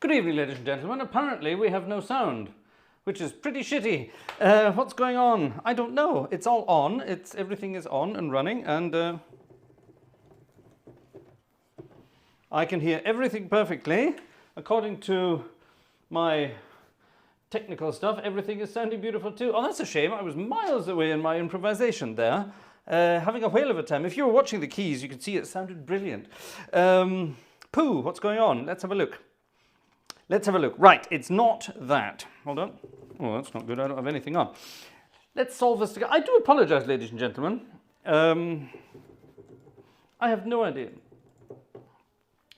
Good evening, ladies and gentlemen. Apparently we have no sound, which is pretty shitty. What's going on? I don't know. It's all on. Everything is on and running, and I can hear everything perfectly. According to my technical stuff, everything is sounding beautiful too. Oh, that's a shame. I was miles away in my improvisation there, having a whale of a time. If you were watching the keys, you could see it sounded brilliant. Pooh, what's going on? Let's have a look. Let's have a look. Right, it's not that. Hold on. Oh, that's not good. I don't have anything on. Let's solve this together. I do apologize, ladies and gentlemen. I have no idea.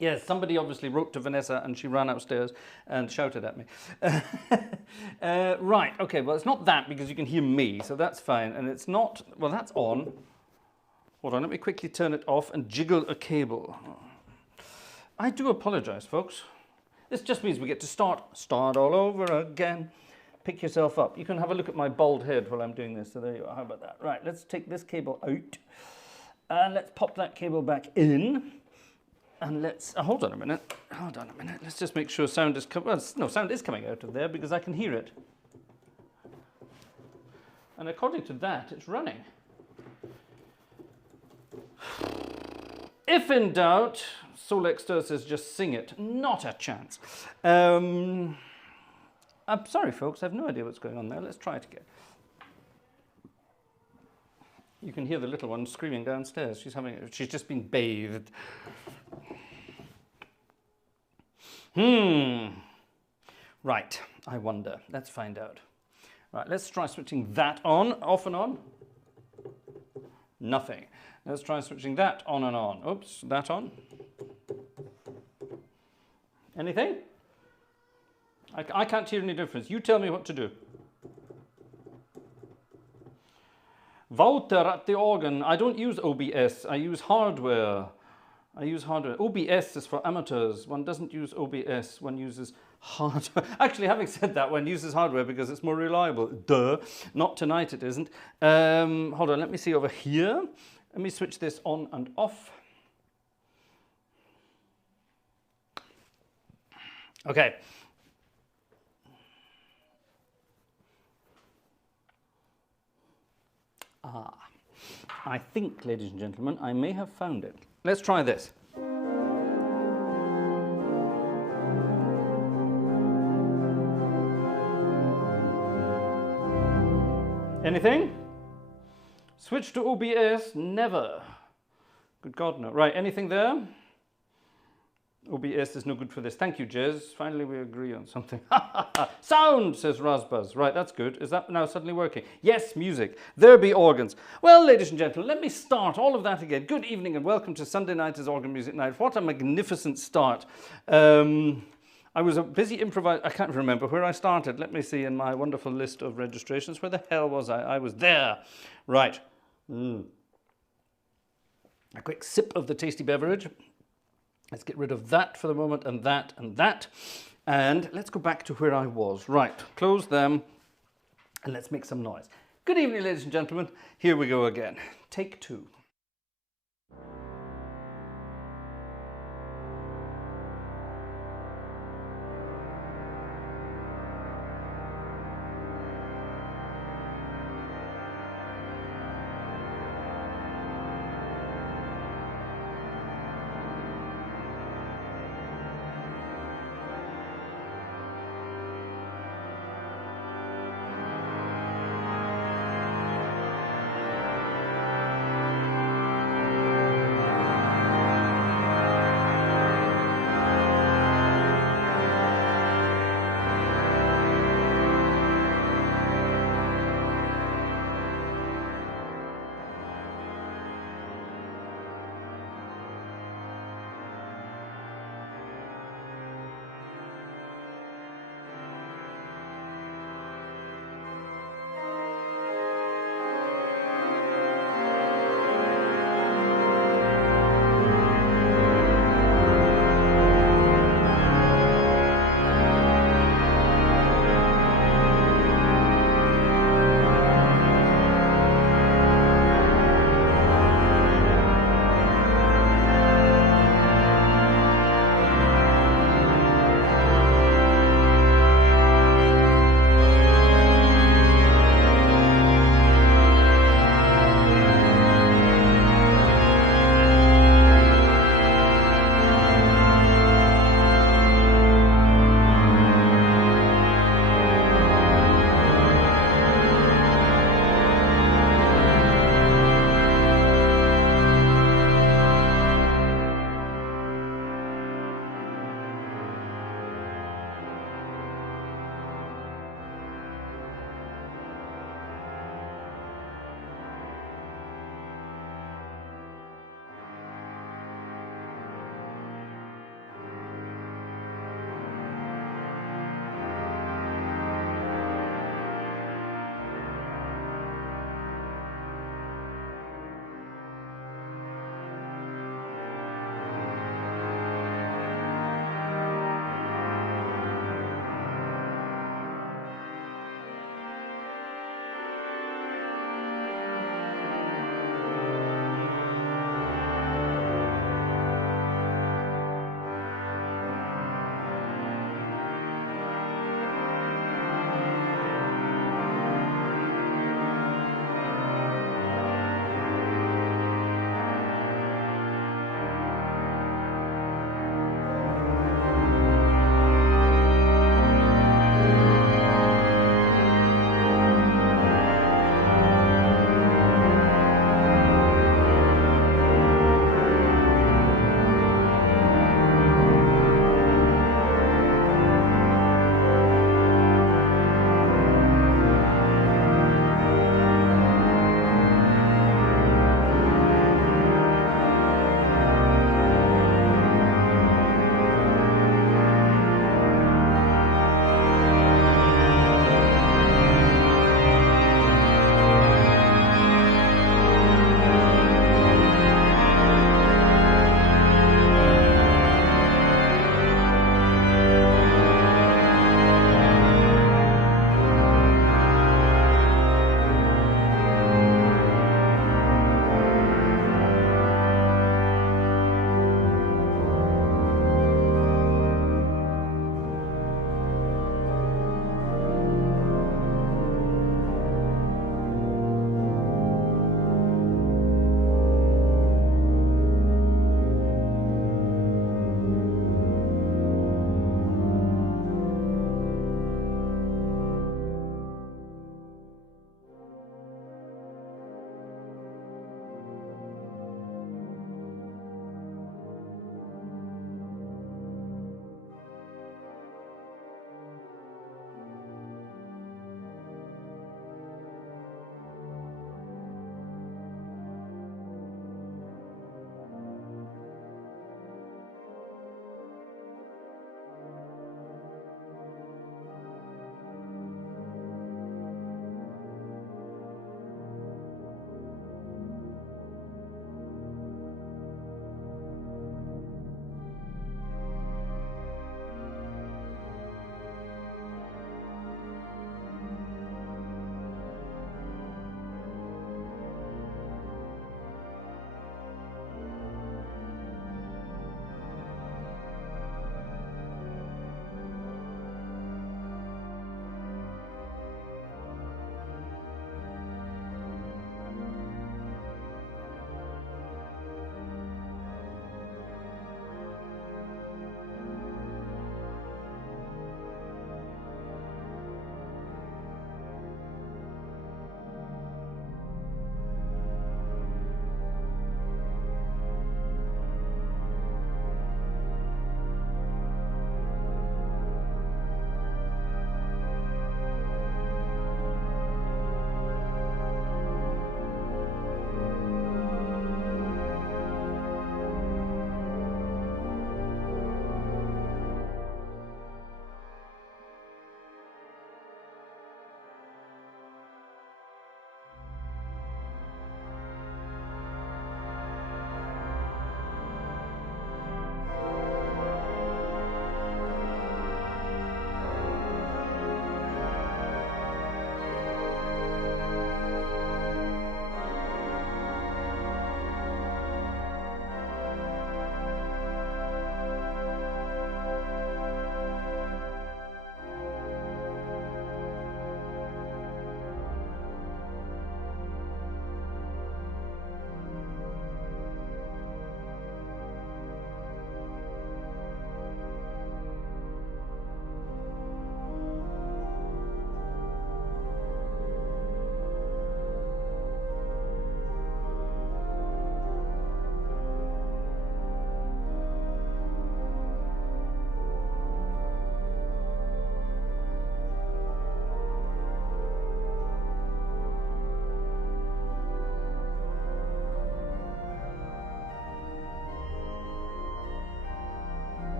Yes, somebody obviously wrote to Vanessa and she ran upstairs and shouted at me. Right, okay, well, it's not that because you can hear me, so that's fine. And it's not, well, that's on. Hold on, let me quickly turn it off and jiggle a cable. I do apologize, folks. This just means we get to start all over again. Pick yourself up. You can have a look at my bald head while I'm doing this. So there you are. How about that? Right, let's take this cable out. And let's pop that cable back in. And let's, hold on a minute. Hold on a minute. Let's just make sure sound is coming. Well, no, sound is coming out of there because I can hear it. And according to that, it's running. If in doubt, Solexter says just sing it. Not a chance. I'm sorry, folks. I have no idea what's going on there. Let's try it again. You can hear the little one screaming downstairs. She's just been bathed. Right. I wonder. Let's find out. Right. Let's try switching that on, off and on. Nothing. Let's try switching that on and on. Oops, that on. Anything? I can't hear any difference. You tell me what to do. Walter at the organ. I don't use OBS. I use hardware. OBS is for amateurs. One doesn't use OBS. One uses hardware. Actually, having said that, one uses hardware because it's more reliable. Duh. Not tonight it isn't. Hold on. Let me see over here. Let me switch this on and off. Okay. I think, ladies and gentlemen, I may have found it. Let's try this. Anything? Switch to OBS? Never. Good God, no. Right, anything there? OBS is no good for this. Thank you, Jez. Finally, we agree on something. Sound, says Razbaz. Right, that's good. Is that now suddenly working? Yes, music. There be organs. Well, ladies and gentlemen, let me start all of that again. Good evening and welcome to Sunday night as Organ Music Night. What a magnificent start. I was a busy improvising. I can't remember where I started. Let me see in my wonderful list of registrations. Where the hell was I? I was there. Right. A quick sip of the tasty beverage. Let's get rid of that for the moment, and that, and that. And let's go back to where I was. Right, close them, and let's make some noise. Good evening, ladies and gentlemen. Here we go again. Take two.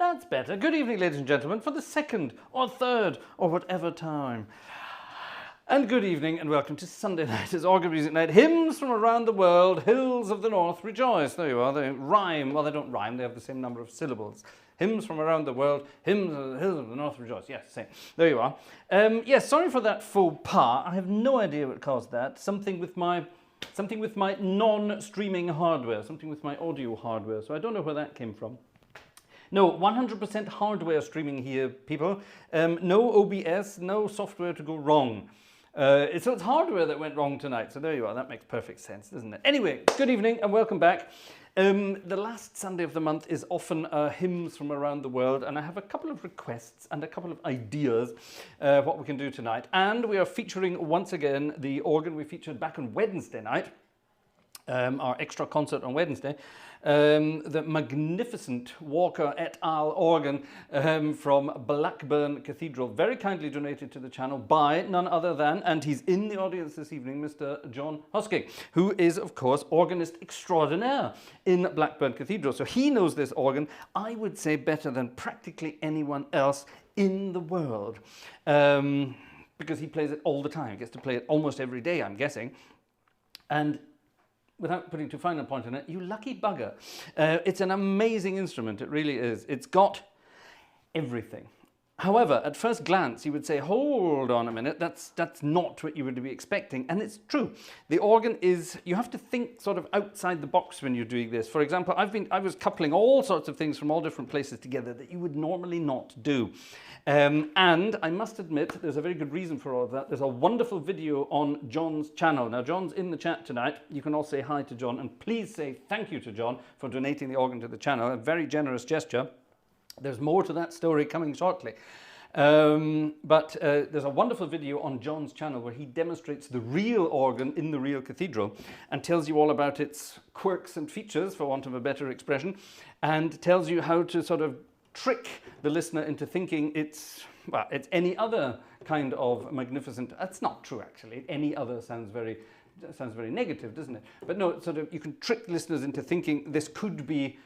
That's better. Good evening, ladies and gentlemen, for the second or third or whatever time. And good evening and welcome to Sunday night as Organ Music Night. Hymns from around the world, hills of the north rejoice. There you are, they rhyme. Well, they don't rhyme, they have the same number of syllables. Hymns from around the world, hymns of the hills of the north rejoice. Yes, same. There you are. Yes, sorry for that faux pas. I have no idea what caused that. Something with my non-streaming hardware, something with my audio hardware. So I don't know where that came from. No, 100% hardware streaming here, people. No OBS, no software to go wrong. So it's hardware that went wrong tonight. So there you are. That makes perfect sense, doesn't it? Anyway, good evening and welcome back. The last Sunday of the month is often hymns from around the world, and I have a couple of requests and a couple of ideas what we can do tonight. And we are featuring once again the organ we featured back on Wednesday night, our extra concert on Wednesday. The magnificent Walker et al. Organ from Blackburn Cathedral, very kindly donated to the channel by none other than, and he's in the audience this evening, Mr. John Hosking, who is, of course, organist extraordinaire in Blackburn Cathedral. So he knows this organ, I would say, better than practically anyone else in the world, because he plays it all the time. He gets to play it almost every day, I'm guessing. And without putting too fine a point on it, you lucky bugger. It's an amazing instrument, it really is. It's got everything. However, at first glance, you would say, hold on a minute, that's not what you would be expecting. And it's true. The organ is, you have to think sort of outside the box when you're doing this. For example, I was coupling all sorts of things from all different places together that you would normally not do. And I must admit, there's a very good reason for all of that. There's a wonderful video on John's channel. Now, John's in the chat tonight. You can all say hi to John, and please say thank you to John for donating the organ to the channel. A very generous gesture. There's more to that story coming shortly. But there's a wonderful video on John's channel where he demonstrates the real organ in the real cathedral and tells you all about its quirks and features, for want of a better expression, and tells you how to sort of trick the listener into thinking it's any other kind of magnificent. That's not true, actually. Any other sounds very negative, doesn't it? But no, sort of you can trick listeners into thinking this could be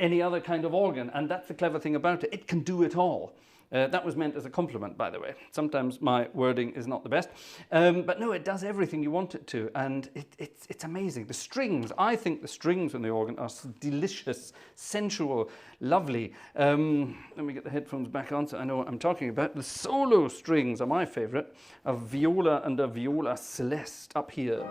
any other kind of organ, and that's the clever thing about it. It can do it all. That was meant as a compliment, by the way. Sometimes my wording is not the best. But no, it does everything you want it to, and it's amazing. The strings, I think the strings on the organ are delicious, sensual, lovely. Let me get the headphones back on so I know what I'm talking about. The solo strings are my favourite, a viola and a viola celeste up here.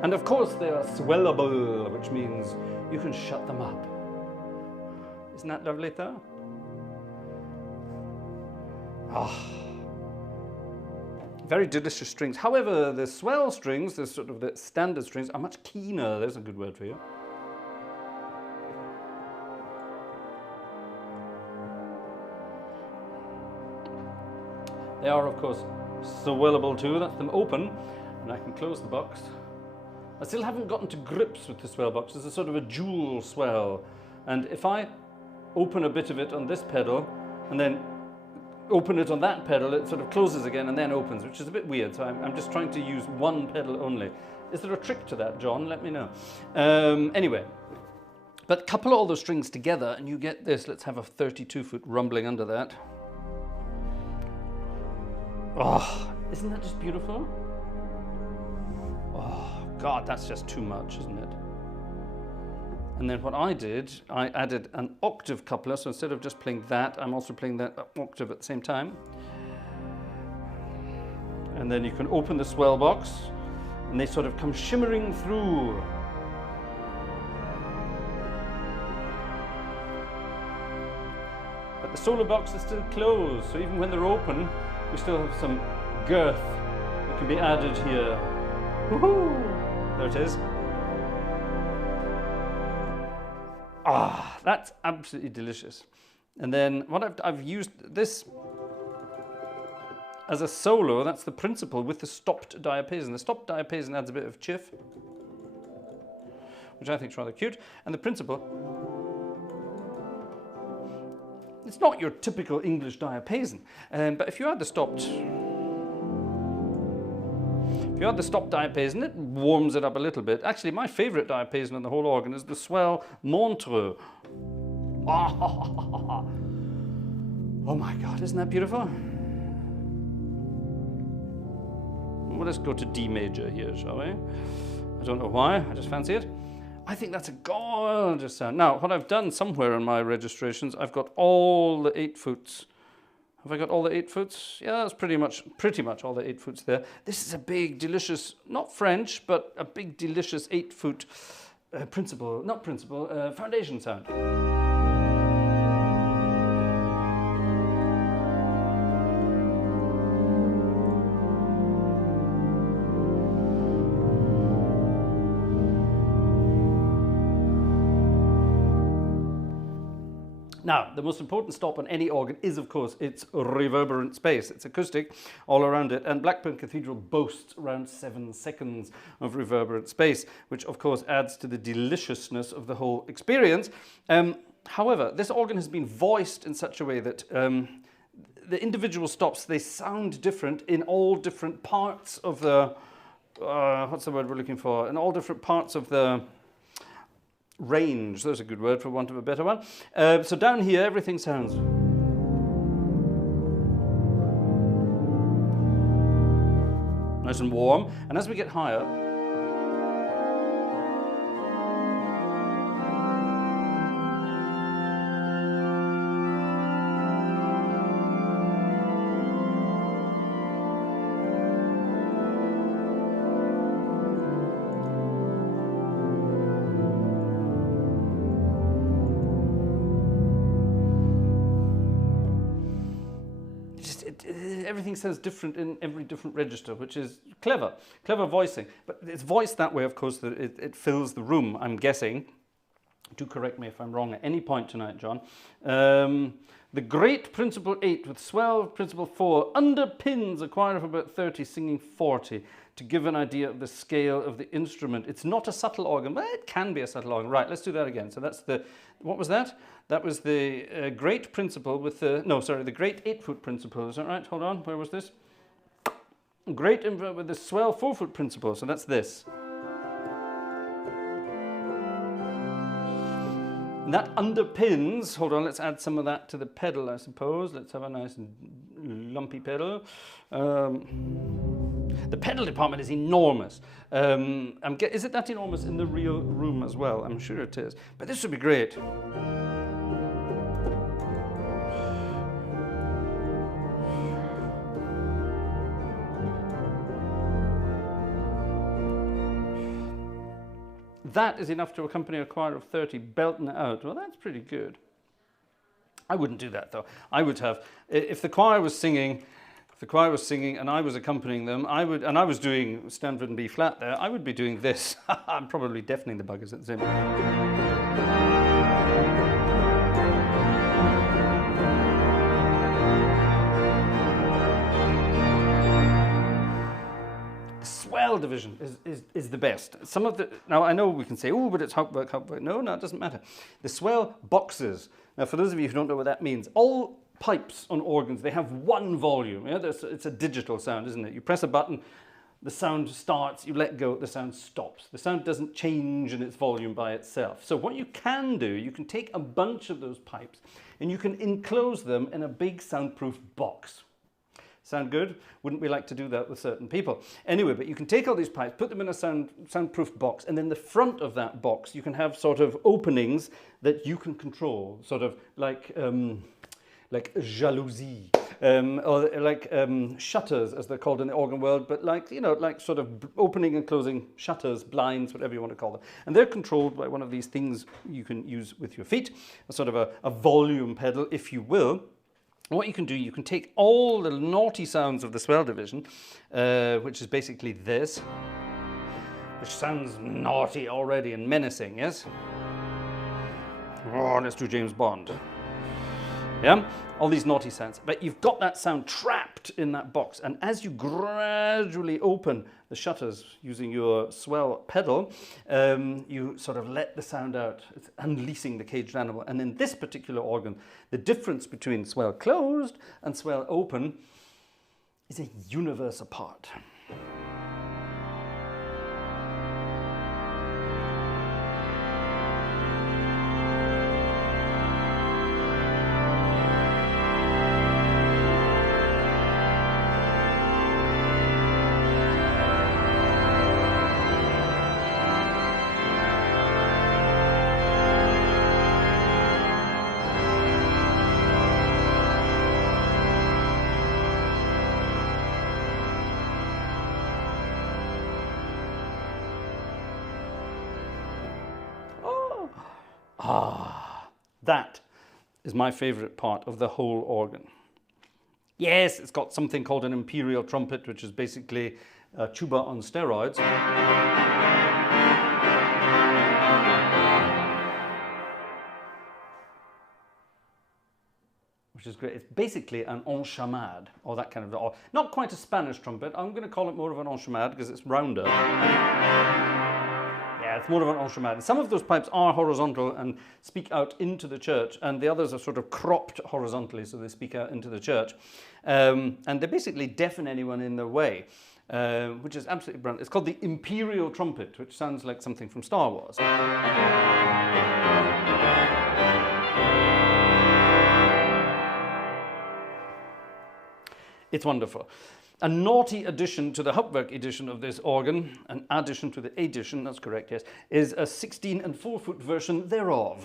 And of course they are swellable, which means you can shut them up. Isn't that lovely though? Very delicious strings. However, the swell strings, the sort of the standard strings, are much keener. There's a good word for you. They are, of course, swellable too. That's them open, and I can close the box. I still haven't gotten to grips with the swell box. There's a sort of a dual swell. And if I open a bit of it on this pedal and then open it on that pedal, it sort of closes again and then opens, which is a bit weird. So I'm just trying to use one pedal only. Is there a trick to that, John? Let me know. Anyway, but couple all those strings together and you get this. Let's have a 32-foot rumbling under that. Oh, isn't that just beautiful? Oh, God, that's just too much, isn't it? And then what I did, I added an octave coupler. So instead of just playing that, I'm also playing that octave at the same time. And then you can open the swell box and they sort of come shimmering through. But the solo box is still closed. So even when they're open, we still have some girth that can be added here. Woohoo! There it is. Ah, that's absolutely delicious. And then what I've used this as a solo. That's the principle with the stopped diapason. The stopped diapason adds a bit of chiff, which I think is rather cute. And the principle, it's not your typical English diapason, but if you add the stopped, If you add the stop diapason, it warms it up a little bit. Actually, my favourite diapason in the whole organ is the swell Montreux. Oh my God, isn't that beautiful? Well, let's go to D major here, shall we? I don't know why, I just fancy it. I think that's a gorgeous sound. Now, what I've done somewhere in my registrations, I've got all the 8-foots. Have I got all the 8-foots? Yeah, that's pretty much all the 8-foots there. This is a big, delicious, not French, but a big, delicious 8-foot foundation sound. Now, the most important stop on any organ is, of course, its reverberant space. It's acoustic all around it, and Blackburn Cathedral boasts around 7 seconds of reverberant space, which, of course, adds to the deliciousness of the whole experience. However, this organ has been voiced in such a way that the individual stops, they sound different in all different parts of the, what's the word we're looking for? In all different parts of the range. There's a good word for want of a better one. So down here, everything sounds nice and warm. And as we get higher, everything sounds different in every different register, which is clever voicing. But it's voiced that way, of course, that it fills the room, I'm guessing. Do correct me if I'm wrong at any point tonight, John. The great principle 8 with swell principle 4 underpins a choir of about 30 singing 40 to give an idea of the scale of the instrument. It's not a subtle organ, but it can be a subtle organ. Right, let's do that again. So that's the, what was that? That was the great principle with the, no, sorry, the great 8-foot principle. Is that right? Hold on, where was this? Great with the swell 4-foot principle. So that's this. And that underpins, hold on, let's add some of that to the pedal, I suppose. Let's have a nice lumpy pedal. The pedal department is enormous. Is it that enormous in the real room as well? I'm sure it is. But this would be great. That is enough to accompany a choir of 30 belting it out. Well, that's pretty good. I wouldn't do that, though. I would have, if the choir was singing, and I was accompanying them, I was doing Stanford and B flat there, I would be doing this. I'm probably deafening the buggers at the same time. Swell division is the best. Some of the, now I know we can say, oh, but it's Hauptwerk. No, it doesn't matter. The swell boxes. Now, for those of you who don't know what that means, all pipes on organs, they have one volume. Yeah? It's a digital sound, isn't it? You press a button, the sound starts, you let go, the sound stops. The sound doesn't change in its volume by itself. So what you can do, you can take a bunch of those pipes and you can enclose them in a big soundproof box. Sound good? Wouldn't we like to do that with certain people? Anyway, but you can take all these pipes, put them in a soundproof box, and then the front of that box, you can have sort of openings that you can control, sort of like jalousie, or like shutters, as they're called in the organ world, but like, you know, like sort of opening and closing shutters, blinds, whatever you want to call them. And they're controlled by one of these things you can use with your feet, a sort of a volume pedal, if you will. What you can do, you can take all the naughty sounds of the swell division, which is basically this, which sounds naughty already and menacing, yes? Oh, let's do James Bond. Yeah? All these naughty sounds. But you've got that sound trapped in that box. And as you gradually open the shutters using your swell pedal, you sort of let the sound out. It's unleashing the caged animal. And in this particular organ, the difference between swell closed and swell open is a universe apart. That is my favorite part of the whole organ. Yes, it's got something called an imperial trumpet, which is basically a tuba on steroids. Which is great. It's basically an enchamade, or that kind of, or not quite a Spanish trumpet. I'm going to call it more of an enchamade because it's rounder. Yeah, it's more of an enchamade. Some of those pipes are horizontal and speak out into the church, and the others are sort of cropped horizontally, so they speak out into the church. And they basically deafen anyone in their way, which is absolutely brilliant. It's called the imperial trumpet, which sounds like something from Star Wars. It's wonderful. A naughty addition to the Hauptwerk edition of this organ, an addition to the edition, that's correct, yes, is a 16 and 4 foot version thereof,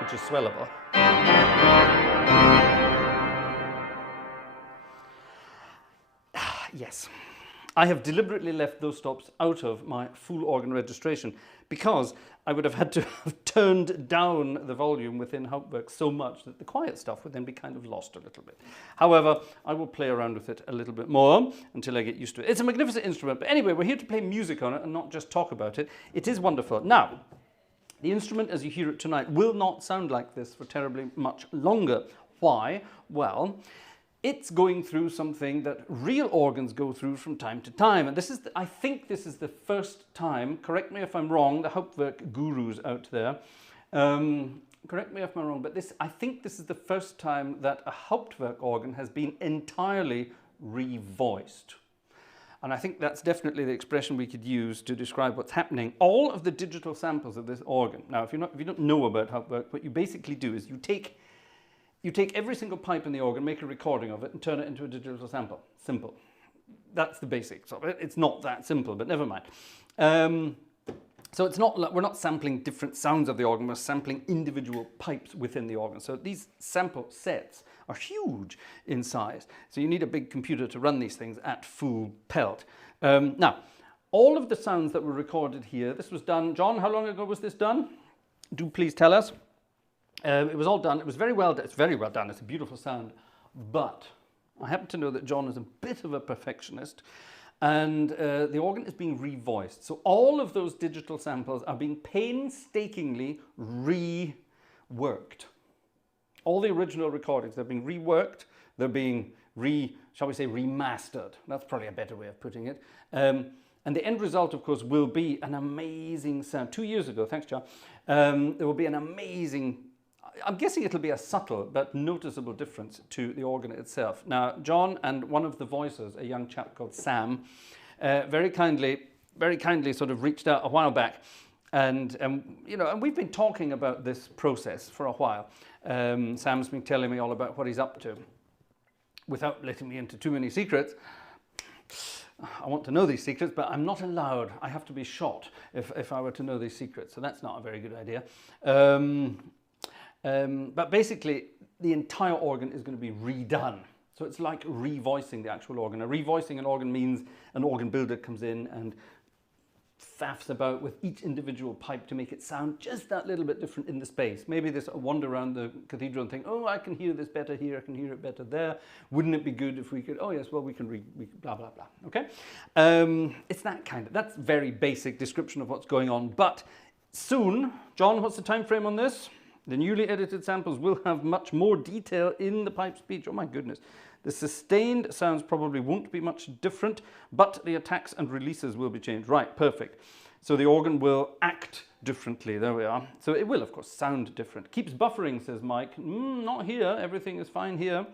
which is swellable. Yes, I have deliberately left those stops out of my full organ registration because I would have had to have turned down the volume within Hauptwerk so much that the quiet stuff would then be kind of lost a little bit. However, I will play around with it a little bit more until I get used to it. It's a magnificent instrument, but anyway, we're here to play music on it and not just talk about it. It is wonderful. Now, the instrument, as you hear it tonight, will not sound like this for terribly much longer. Why? Well, it's going through something that real organs go through from time to time. And this is, I think this is the first time, correct me if I'm wrong, the Hauptwerk gurus out there, correct me if I'm wrong, but I think this is the first time that a Hauptwerk organ has been entirely revoiced. And I think that's definitely the expression we could use to describe what's happening. All of the digital samples of this organ, now if you don't know about Hauptwerk, what you basically do is you take every single pipe in the organ, make a recording of it, and turn it into a digital sample. Simple. That's the basics of it. It's not that simple, but never mind. So it's not, we're not sampling different sounds of the organ, we're sampling individual pipes within the organ. So these sample sets are huge in size. So you need a big computer to run these things at full pelt. Now, all of the sounds that were recorded here, this was done, John, how long ago was this done? Do please tell us. It was all done. It was very well done. It's very well done. It's a beautiful sound. But I happen to know that John is a bit of a perfectionist, and the organ is being revoiced. So all of those digital samples are being painstakingly reworked. All the original recordings, they're being reworked. They're being shall we say, remastered. That's probably a better way of putting it. And the end result, of course, will be an amazing sound. 2 years ago, thanks, John, there will be an amazing, I'm guessing it'll be a subtle but noticeable difference to the organ itself. Now, John and one of the voices, a young chap called Sam, very kindly sort of reached out a while back, and you know, and we've been talking about this process for a while. Sam's been telling me all about what he's up to, without letting me into too many secrets. I want to know these secrets, but I'm not allowed. I have to be shot if I were to know these secrets, so that's not a very good idea. But basically, the entire organ is going to be redone. So it's like revoicing the actual organ. Now, revoicing an organ means an organ builder comes in and faffs about with each individual pipe to make it sound just that little bit different in the space. Maybe they sort of wander around the cathedral and think, oh, I can hear this better here, I can hear it better there. Wouldn't it be good if we could, oh yes, well, we can blah, blah, blah, okay? It's that kind of, that's very basic description of what's going on. But soon, John, what's the time frame on this? The newly edited samples will have much more detail in the pipe speech. Oh my goodness. The sustained sounds probably won't be much different, but the attacks and releases will be changed. Right, perfect. So the organ will act differently. There we are. So it will, of course, sound different. Keeps buffering, says Mike. Not here. Everything is fine here.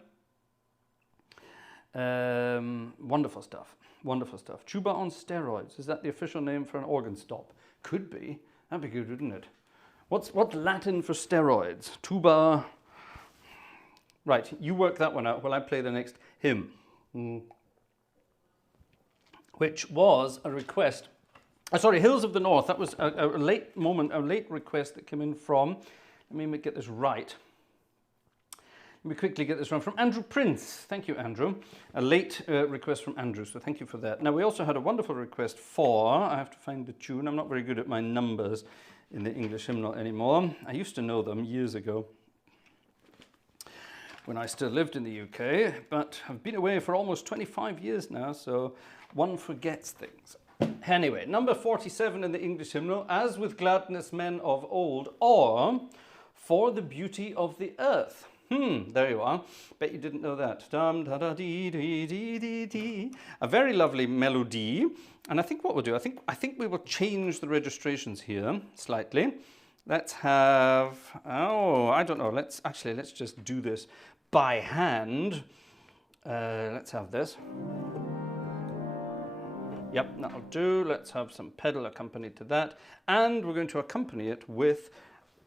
Wonderful stuff. Wonderful stuff. Tuba on steroids. Is that the official name for an organ stop? Could be. That'd be good, wouldn't it? What's Latin for steroids? Tuba. Right, you work that one out while I play the next hymn. Which was a request. Sorry, Hills of the North. That was a late request that came in from, let me get this right. Let me quickly get this right. From Andrew Prince. Thank you, Andrew. A late request from Andrew, so thank you for that. Now, we also had a wonderful request for, I have to find the tune. I'm not very good at my numbers. in the English hymnal anymore. I used to know them years ago when I still lived in the UK, but I've been away for almost 25 years now, so one forgets things. Anyway, number 47 in the English hymnal, As with gladness men of old, or For the beauty of the earth. There you are. Bet you didn't know that. Dum, da, da, dee, dee, dee, dee, dee. A very lovely melody. And I think what we'll do, I think we will change the registrations here slightly. Let's have, I don't know. Let's just do this by hand. Let's have this. Yep, that'll do. Let's have some pedal accompanied to that. And we're going to accompany it with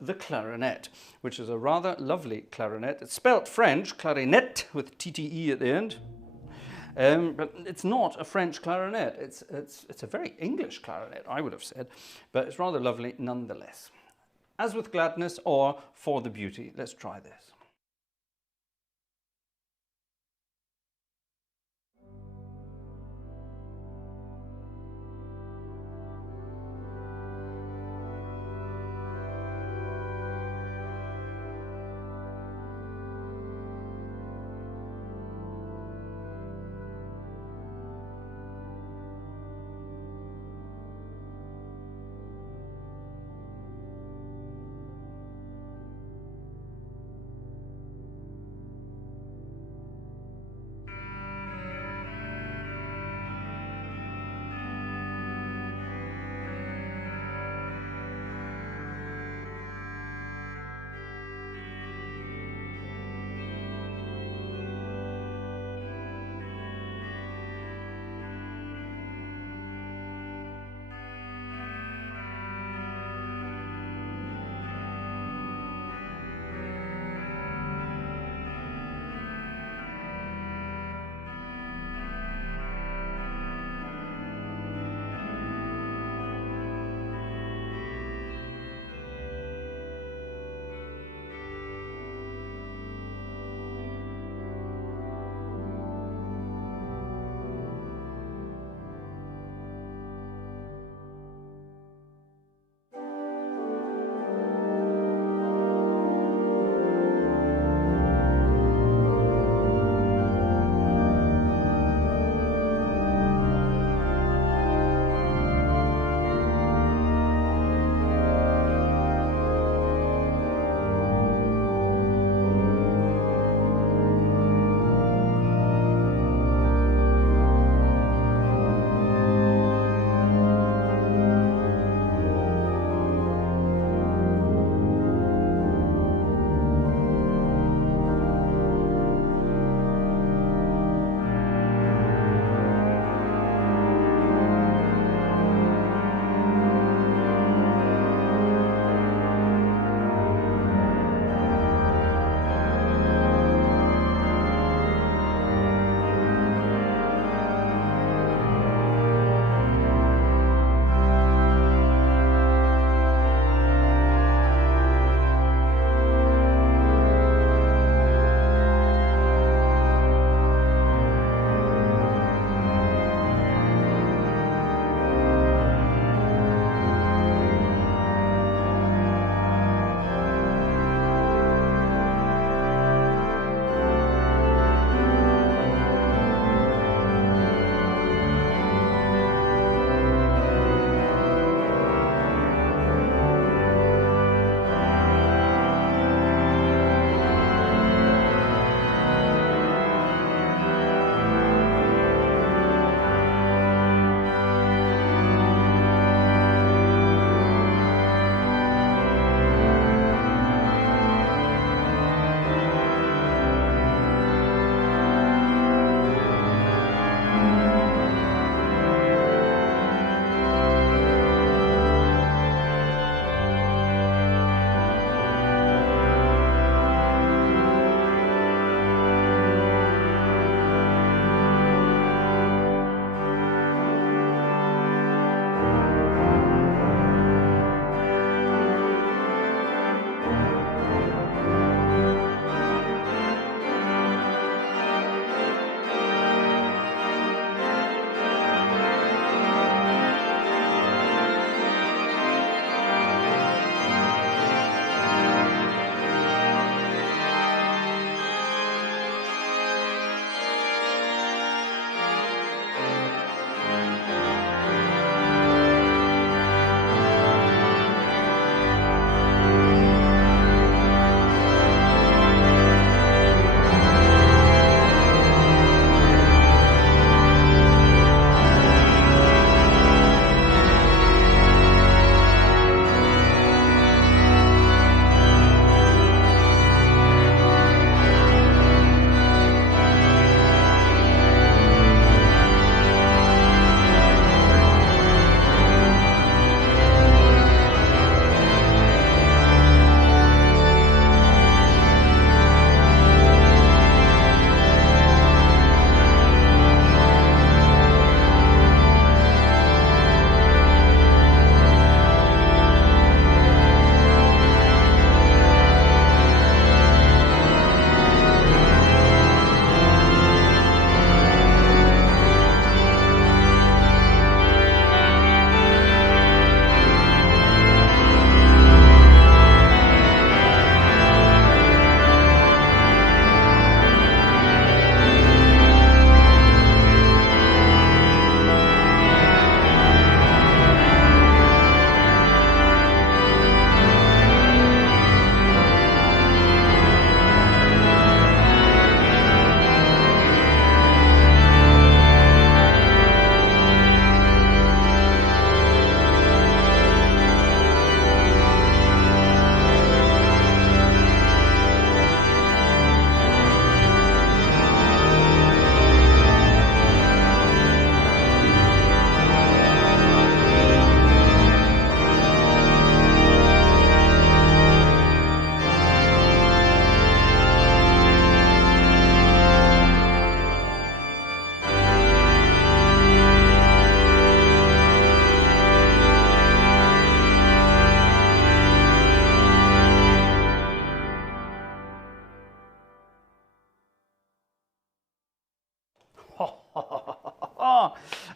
the clarinet, which is a rather lovely clarinet. It's spelt French, clarinet, with TTE at the end. But it's not a French clarinet. It's a very English clarinet, I would have said. But it's rather lovely nonetheless. As with gladness, or For the beauty. Let's try this.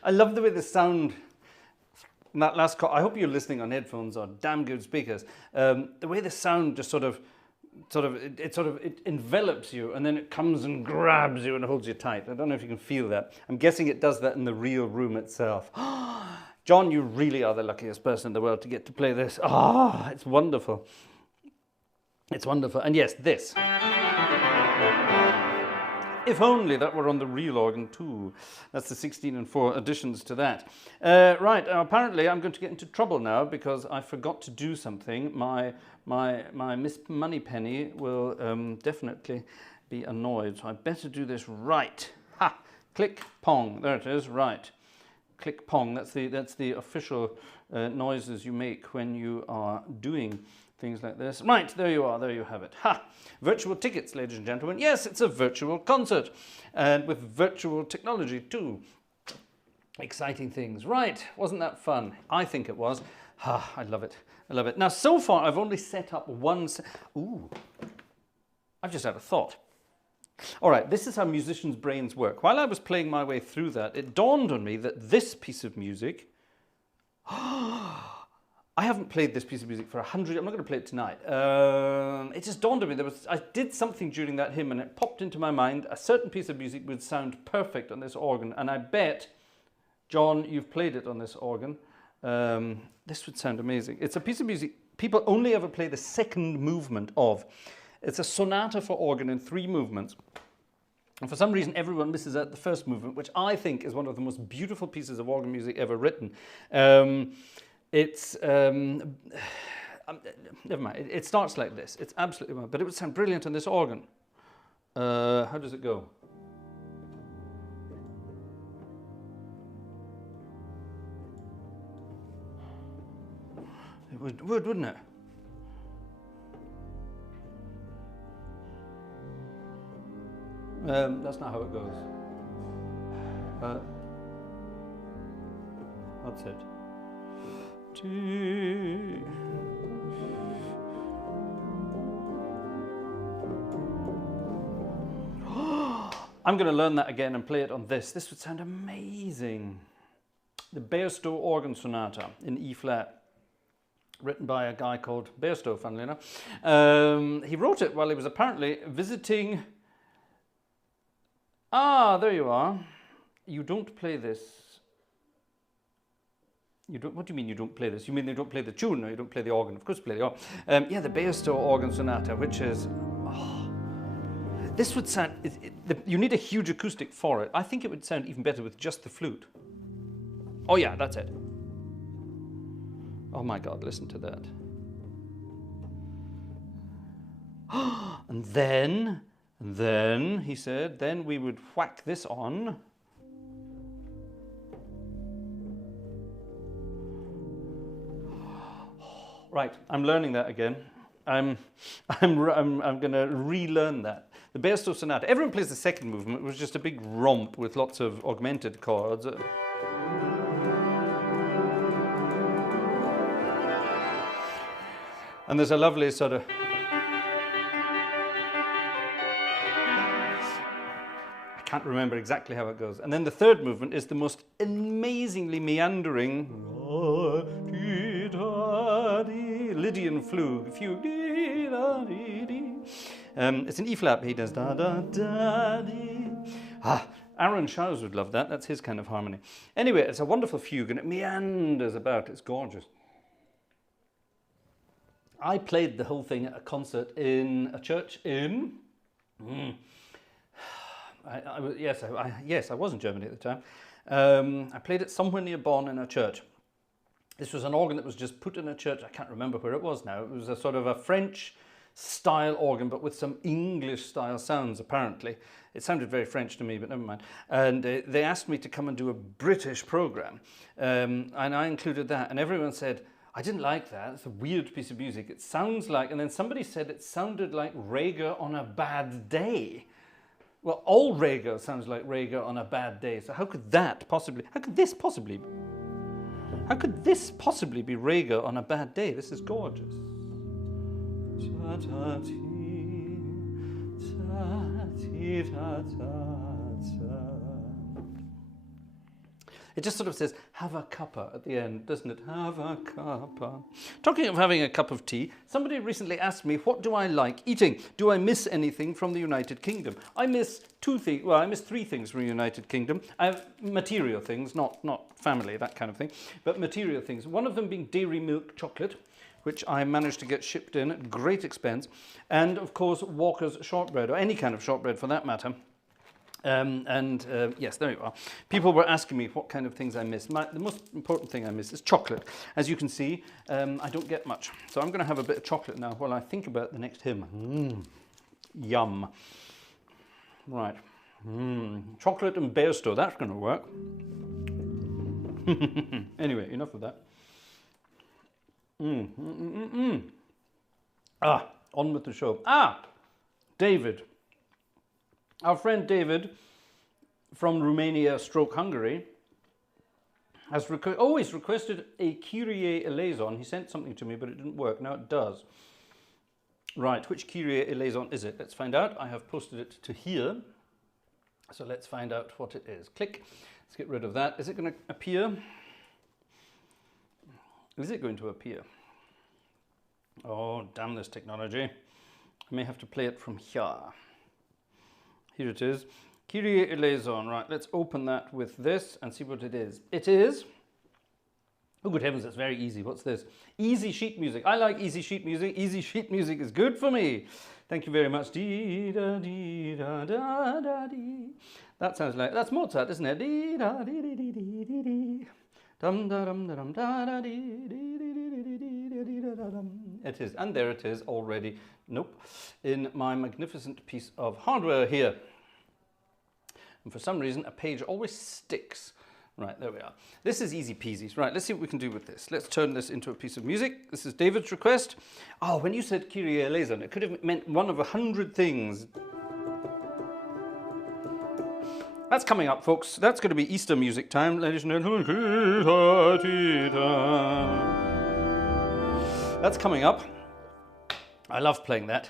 I love the way the sound, that last I hope you're listening on headphones or damn good speakers. The way the sound just it envelops you, and then it comes and grabs you and holds you tight. I don't know if you can feel that. I'm guessing it does that in the real room itself. John, you really are the luckiest person in the world to get to play this. Ah, it's wonderful. It's wonderful. And yes, this. If only that were on the real organ too. That's the 16 and 4 additions to that. Right, apparently I'm going to get into trouble now because I forgot to do something. My Miss Moneypenny will definitely be annoyed. So I better do this right. Ha! Click, pong. There it is, right. Click, pong. That's the official noises you make when you are doing things like this. Right, there you are, there you have it. Ha! Virtual tickets, ladies and gentlemen. Yes, it's a virtual concert, and with virtual technology too. Exciting things. Right, wasn't that fun? I think it was. Ah, I love it. I love it. Now, so far, I've only set up one... Ooh, I've just had a thought. All right, this is how musicians' brains work. While I was playing my way through that, it dawned on me that this piece of music... I haven't played this piece of music for 100... I'm not going to play it tonight. It just dawned on me. I did something during that hymn and it popped into my mind. A certain piece of music would sound perfect on this organ. And I bet, John, you've played it on this organ. This would sound amazing. It's a piece of music people only ever play the second movement of. It's a sonata for organ in 3 movements. And for some reason, everyone misses out the first movement, which I think is one of the most beautiful pieces of organ music ever written. Never mind, it starts like this. It's absolutely wrong, but it would sound brilliant on this organ. How does it go? It would, wouldn't it? That's not how it goes. That's it. I'm going to learn that again and play it on this. This would sound amazing. The Bairstow Organ Sonata in E flat, written by a guy called Bairstow, funnily enough. He wrote it while he was apparently visiting... Ah, there you are. You don't play this. You don't, what do you mean you don't play this? You mean they don't play the tune, or you don't play the organ? Of course you play the organ. Yeah, the Bairstow Organ Sonata, which is... Oh, this would sound... you need a huge acoustic for it. I think it would sound even better with just the flute. Oh yeah, that's it. Oh my God, listen to that. And then, he said, then we would whack this on. Right, I'm learning that again. I'm going to relearn that. The Bairstow Sonata. Everyone plays the second movement. It was just a big romp with lots of augmented chords. And there's a lovely sort of... I can't remember exactly how it goes. And then the third movement is the most amazingly meandering Lydian fugue. It's an E flat. He does da da da dee. Aaron Showers would love that. That's his kind of harmony. Anyway, it's a wonderful fugue and it meanders about. It's gorgeous. I played the whole thing at a concert in a church in... Yes, I was in Germany at the time. I played it somewhere near Bonn in a church. This was an organ that was just put in a church. I can't remember where it was now. It was a sort of a French-style organ, but with some English-style sounds, apparently. It sounded very French to me, but never mind. And they asked me to come and do a British program, and I included that. And everyone said, I didn't like that. It's a weird piece of music. It sounds like... And then somebody said it sounded like Rager on a bad day. Well, all Rager sounds like Rager on a bad day. So how could that possibly... How could this possibly be Rager on a bad day? This is gorgeous. It just sort of says, have a cuppa at the end, doesn't it? Have a cuppa. Talking of having a cup of tea, somebody recently asked me, what do I like eating? Do I miss anything from the United Kingdom? I miss two things. Well, I miss three things from the United Kingdom. I have material things, not family, that kind of thing, but material things. One of them being dairy milk chocolate, which I managed to get shipped in at great expense, and of course Walker's shortbread, or any kind of shortbread for that matter. Yes, there you are. People were asking me what kind of things I miss. The most important thing I miss is chocolate. As you can see, I don't get much. So I'm going to have a bit of chocolate now while I think about the next hymn. Yum. Right. Chocolate and Bairstow, that's going to work. Anyway, enough of that. On with the show. David. Our friend David from Romania / Hungary has always requested a Kyrie eleison. He sent something to me, but it didn't work. Now it does. Right, which Kyrie eleison is it? Let's find out. I have posted it to here. So let's find out what it is. Click. Let's get rid of that. Is it going to appear? Is it going to appear? Oh, damn this technology. I may have to play it from here. Here it is. Kyrie eleison. Right, let's open that with this and see what it is. It is... Oh, good heavens, it's very easy. What's this? Easy sheet music. I like easy sheet music. Easy sheet music is good for me. Thank you very much. Dee da dee da da da dee. That sounds like... That's Mozart, isn't it? Dee da dee dee dee dee dee dee. Dum da dum da dum da da dee dee dee dee dee dee dee da da dum. It is, and there it is already. Nope. In my magnificent piece of hardware here. And for some reason, a page always sticks. Right, there we are. This is easy peasy. Right, let's see what we can do with this. Let's turn this into a piece of music. This is David's request. Oh, when you said Kyrie eleison, it could have meant one of 100 things. That's coming up, folks. That's going to be Easter music time, ladies and gentlemen. That's coming up. I love playing that.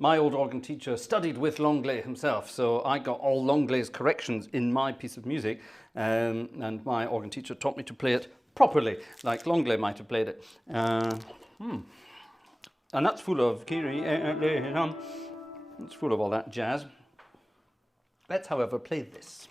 My old organ teacher studied with Longley himself, so I got all Longley's corrections in my piece of music, and my organ teacher taught me to play it properly, like Longley might have played it. And that's full of Kyrie, it's full of all that jazz. Let's, however, play this.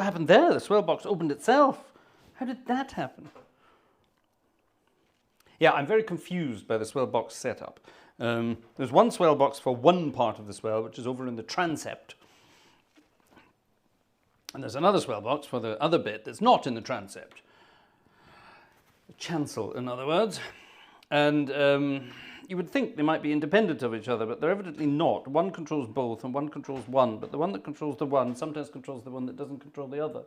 What happened there? The swell box opened itself. How did that happen? Yeah, I'm very confused by the swell box setup. There's one swell box for one part of the swell, which is over in the transept. And there's another swell box for the other bit that's not in the transept. The chancel, in other words. And you would think they might be independent of each other, but they're evidently not. One controls both and one controls one, but the one that controls the one sometimes controls the one that doesn't control the other.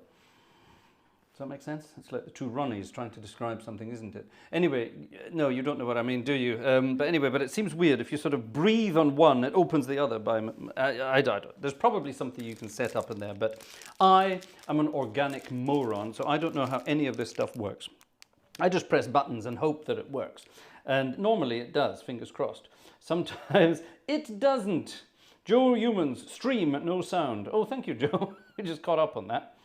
Does that make sense? It's like the two Ronnies trying to describe something, isn't it? Anyway, no, you don't know what I mean, do you? But it seems weird. If you sort of breathe on one, it opens the other. I don't know. There's probably something you can set up in there, but I am an organic moron, so I don't know how any of this stuff works. I just press buttons and hope that it works. And normally it does, fingers crossed. Sometimes it doesn't. Joe Humans, stream, no sound. Oh, thank you, Joe. We just caught up on that.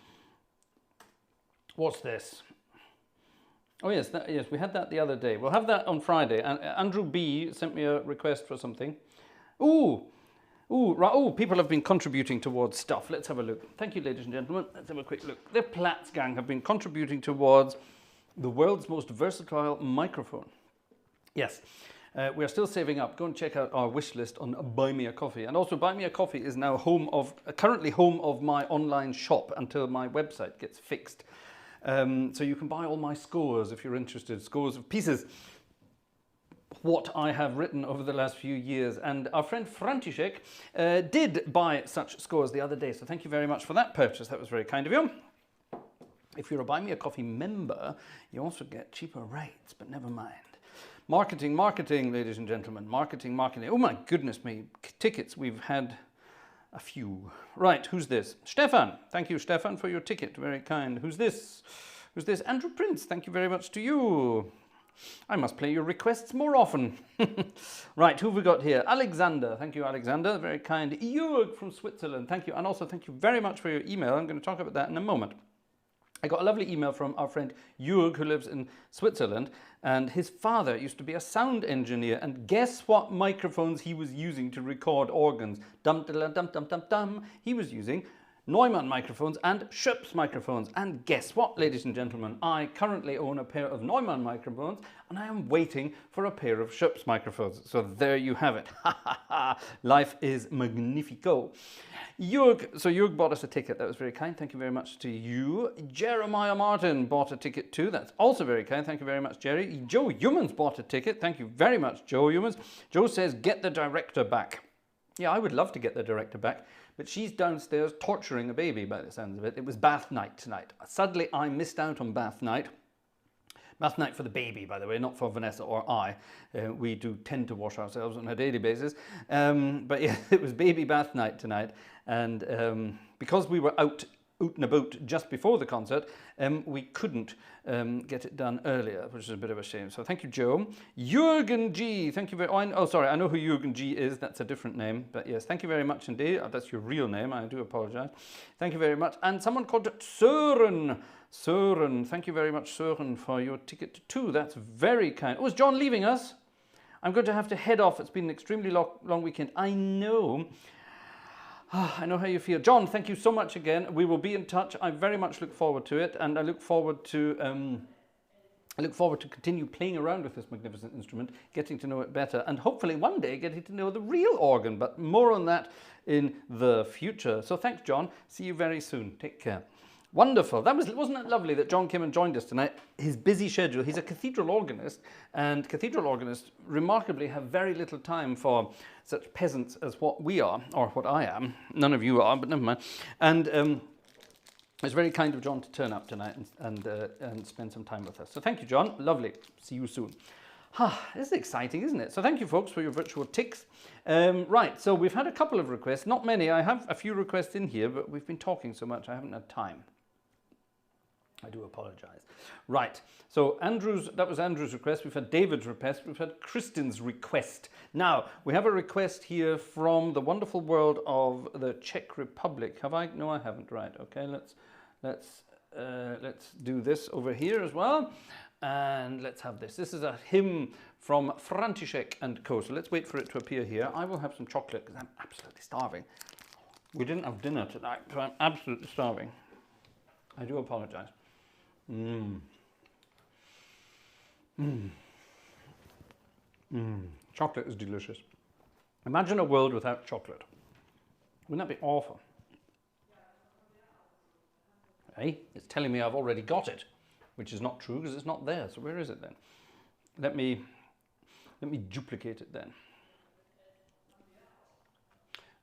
What's this? Oh yes, yes, we had that the other day. We'll have that on Friday. And Andrew B sent me a request for something. Ooh, people have been contributing towards stuff. Let's have a look. Thank you, ladies and gentlemen. Let's have a quick look. The Platts gang have been contributing towards the world's most versatile microphone. Yes, we are still saving up. Go and check out our wish list on Buy Me a Coffee. And also, Buy Me a Coffee is now currently home of my online shop until my website gets fixed. So you can buy all my scores if you're interested, scores of pieces, what I have written over the last few years. And our friend František did buy such scores the other day, so thank you very much for that purchase. That was very kind of you. If you're a Buy Me a Coffee member, you also get cheaper rates, but never mind. Marketing, ladies and gentlemen. Marketing. Oh my goodness me, tickets, we've had a few. Right, who's this? Stefan. Thank you, Stefan, for your ticket. Very kind. Who's this? Who's this? Andrew Prince. Thank you very much to you. I must play your requests more often. Right, who have we got here? Alexander. Thank you, Alexander. Very kind. Jörg from Switzerland. Thank you. And also thank you very much for your email. I'm going to talk about that in a moment. I got a lovely email from our friend Jörg, who lives in Switzerland, and his father used to be a sound engineer, and guess what microphones he was using to record organs? Dum dum dum dum dum dum. He was using Neumann microphones and Schoeps microphones. And guess what, ladies and gentlemen? I currently own a pair of Neumann microphones, and I am waiting for a pair of Schoeps microphones. So there you have it. Life is magnifico. Jörg bought us a ticket. That was very kind. Thank you very much to you. Jeremiah Martin bought a ticket too. That's also very kind. Thank you very much, Jerry. Joe Humans bought a ticket. Thank you very much, Joe Humans. Joe says, get the director back. Yeah, I would love to get the director back, but she's downstairs torturing a baby by the sounds of it. It was bath night tonight. Suddenly, I missed out on bath night. Bath night for the baby, by the way, not for Vanessa or I. We do tend to wash ourselves on a daily basis. But yeah, it was baby bath night tonight. And because we were out and about just before the concert, we couldn't get it done earlier, which is a bit of a shame. So thank you, Joe. Jürgen G, thank you very much. Oh, sorry, I know who Jürgen G is. That's a different name. But yes, thank you very much indeed. Oh, that's your real name. I do apologize. Thank you very much. And someone called Søren. Søren, thank you very much, Søren, for your ticket too. That's very kind. Oh, is John leaving us? I'm going to have to head off. It's been an extremely long weekend. I know. I know how you feel. John, thank you so much again. We will be in touch. I very much look forward to it, and I look forward to continue playing around with this magnificent instrument, getting to know it better, and hopefully one day getting to know the real organ, but more on that in the future. So thanks, John. See you very soon. Take care. Wonderful. Wasn't it lovely that John came and joined us tonight? His busy schedule. He's a cathedral organist, and cathedral organists remarkably have very little time for such peasants as what we are, or what I am. None of you are, but never mind. And it's very kind of John to turn up tonight and spend some time with us. So thank you, John. Lovely. See you soon. This is exciting, isn't it? So thank you, folks, for your virtual ticks. Right, so we've had a couple of requests. Not many. I have a few requests in here, but we've been talking so much I haven't had time. I do apologize. Right, so that was Andrew's request. We've had David's request. We've had Kristen's request. Now, we have a request here from the wonderful world of the Czech Republic. Have I? No, I haven't. Right, okay, let's do this over here as well. And let's have this. This is a hymn from František and co. So let's wait for it to appear here. I will have some chocolate because I'm absolutely starving. We didn't have dinner tonight, so I'm absolutely starving. I do apologize. Chocolate is delicious. Imagine a world without chocolate. Wouldn't that be awful? Hey, it's telling me I've already got it, which is not true because it's not there. So where is it then? Let me duplicate it then.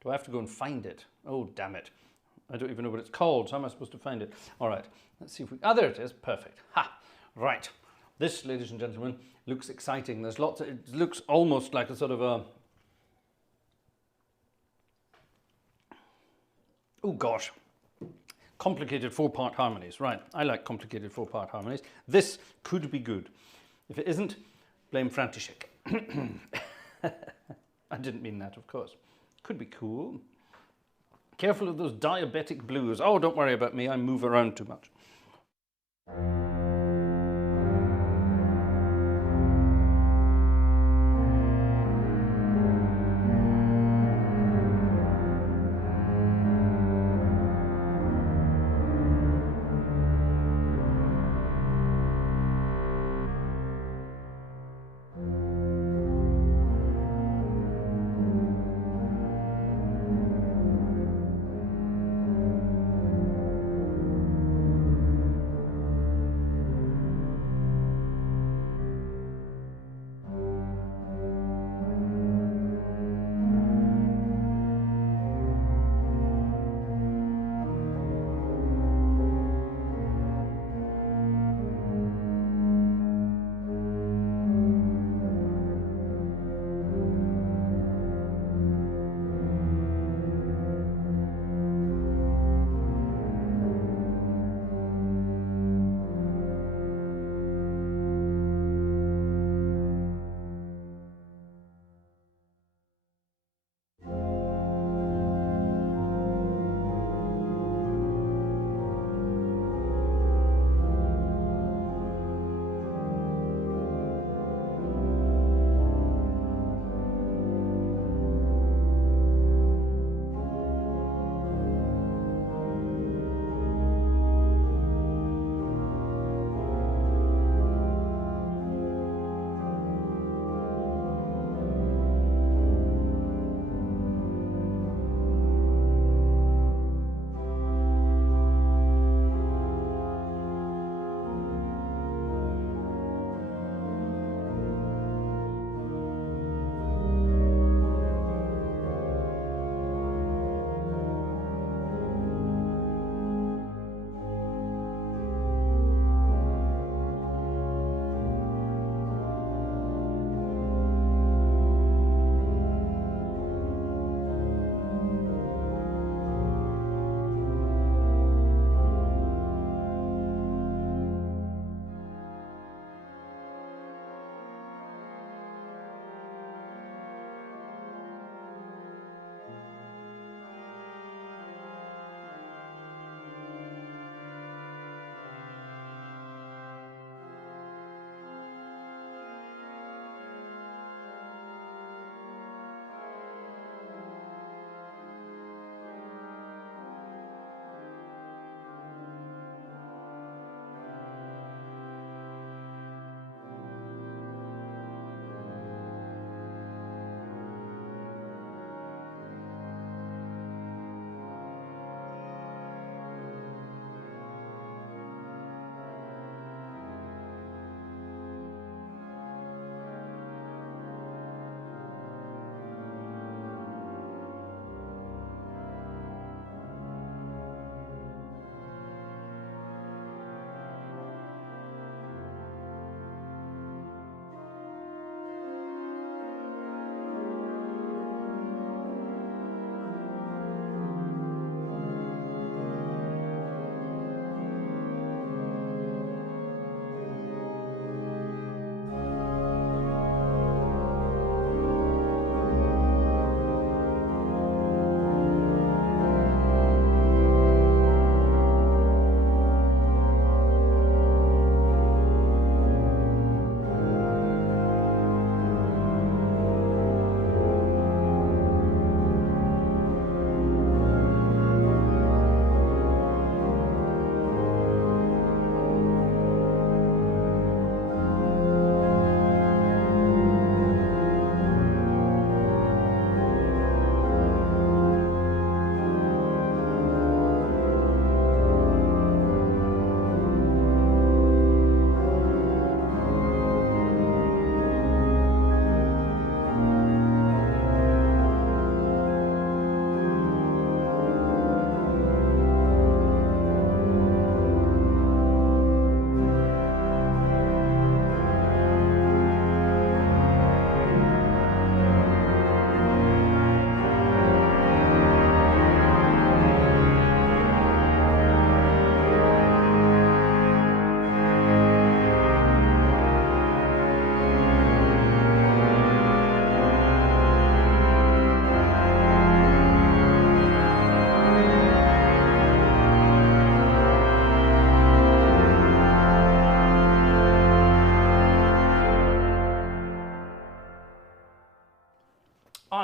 Do I have to go and find it? Oh, damn it. I don't even know what it's called. So how am I supposed to find it? All right, let's see if we... Ah, there it is. Perfect. Ha! Right. This, ladies and gentlemen, looks exciting. There's lots of... It looks almost like a sort of a... Oh, gosh. Complicated four-part harmonies. Right. I like complicated four-part harmonies. This could be good. If it isn't, blame František. I didn't mean that, of course. Could be cool. Careful of those diabetic blues. Oh, don't worry about me. I move around too much.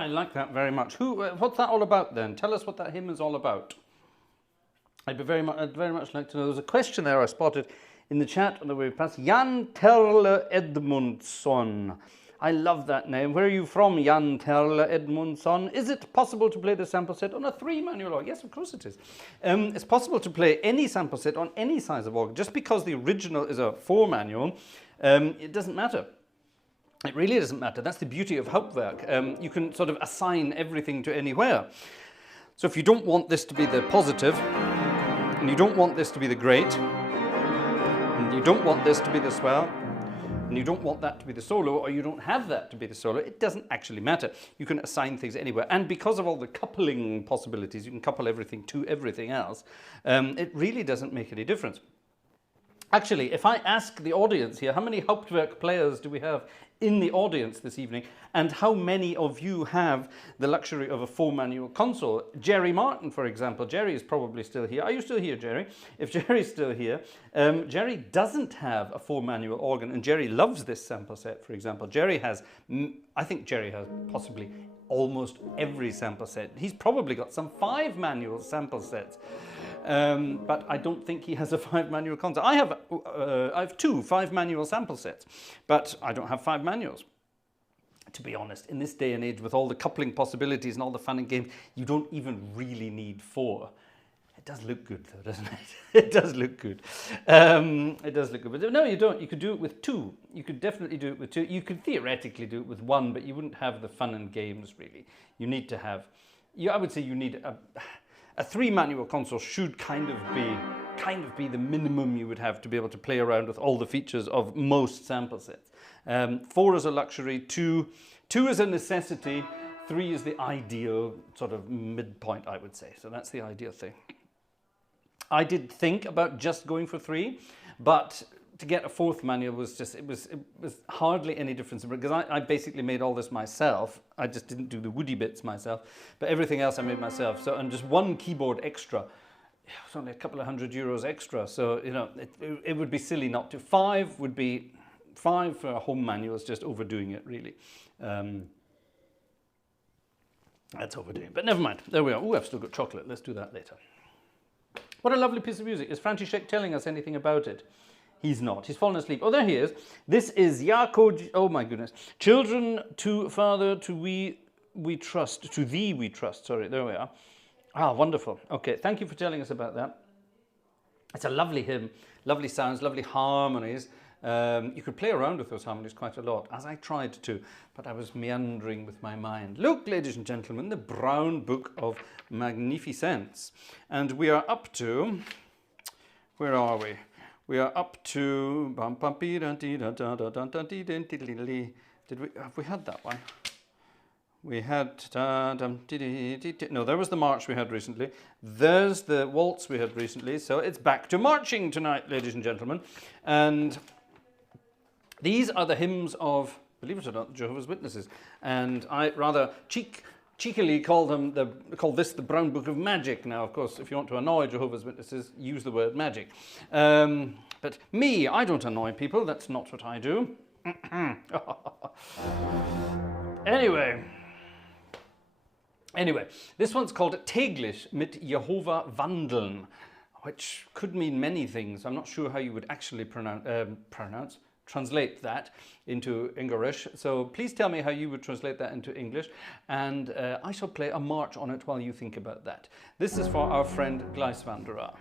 I like that very much. What's that all about then? Tell us what that hymn is all about. I'd very much like to know. There's a question there I spotted in the chat on the way past. Jan Terle Edmundsson. I love that name. Where are you from, Jan Terle Edmundsson? Is it possible to play the sample set on a 3-manual organ? Yes, of course it is. It's possible to play any sample set on any size of organ. Just because the original is a 4-manual, it doesn't matter. It really doesn't matter. That's the beauty of Hauptwerk. You can sort of assign everything to anywhere. So if you don't want this to be the positive, and you don't want this to be the great, and you don't want this to be the swell, and you don't want that to be the solo, or you don't have that to be the solo, it doesn't actually matter. You can assign things anywhere. And because of all the coupling possibilities, you can couple everything to everything else, it really doesn't make any difference. Actually, if I ask the audience here, how many Hauptwerk players do we have in the audience this evening, and how many of you have the luxury of a 4-manual console? Jerry Martin, for example. Jerry is probably still here. Are you still here, Jerry? If Jerry's still here, Jerry doesn't have a 4-manual organ, and Jerry loves this sample set, for example. Jerry has, I think Jerry has possibly almost every sample set. He's probably got some 5-manual sample sets. But I don't think he has a 5-manual console. I have 2 5-manual sample sets, but I don't have 5 manuals. To be honest, in this day and age, with all the coupling possibilities and all the fun and games, you don't even really need 4. It does look good, though, doesn't it? It does look good. It does look good. But no, you don't. You could do it with 2. You could definitely do it with 2. You could theoretically do it with 1, but you wouldn't have the fun and games, really. You need to have... I would say you need a 3-manual console should kind of be the minimum you would have to be able to play around with all the features of most sample sets. 4 is a luxury, 2 is a necessity, 3 is the ideal sort of midpoint, I would say. So that's the ideal thing. I did think about just going for 3, but to get a 4th manual was just, it was hardly any difference, because I basically made all this myself. I just didn't do the woody bits myself, but everything else I made myself. So, and just 1 keyboard extra, it was only a couple of €100 extra. So, you know, it would be silly not to. 5 would be, 5 for a home manual is just overdoing it, really. That's overdoing it, but never mind. There we are. Oh, I've still got chocolate. Let's do that later. What a lovely piece of music. Is František telling us anything about it? He's not. He's fallen asleep. Oh, there he is. This is Jakob. Oh, my goodness. Children to Father, to we trust. To thee we trust. Sorry, there we are. Ah, wonderful. Okay, thank you for telling us about that. It's a lovely hymn. Lovely sounds, lovely harmonies. You could play around with those harmonies quite a lot, as I tried to, but I was meandering with my mind. Look, ladies and gentlemen, the Brown Book of Magnificence. And we are up to... Where are we? We are up to... Have we had that one? We had... No, there was the march we had recently. There's the waltz we had recently. So it's back to marching tonight, ladies and gentlemen. And these are the hymns of, believe it or not, Jehovah's Witnesses. And I rather cheekily call this the Brown Book of Magic. Now, of course, if you want to annoy Jehovah's Witnesses, use the word magic. But me, I don't annoy people. That's not what I do. Anyway, this one's called Täglich mit Jehova wandeln, which could mean many things. I'm not sure how you would actually translate that into English. So please tell me how you would translate that into English, and I shall play a march on it while you think about that. This is for our friend Gleiswanderer.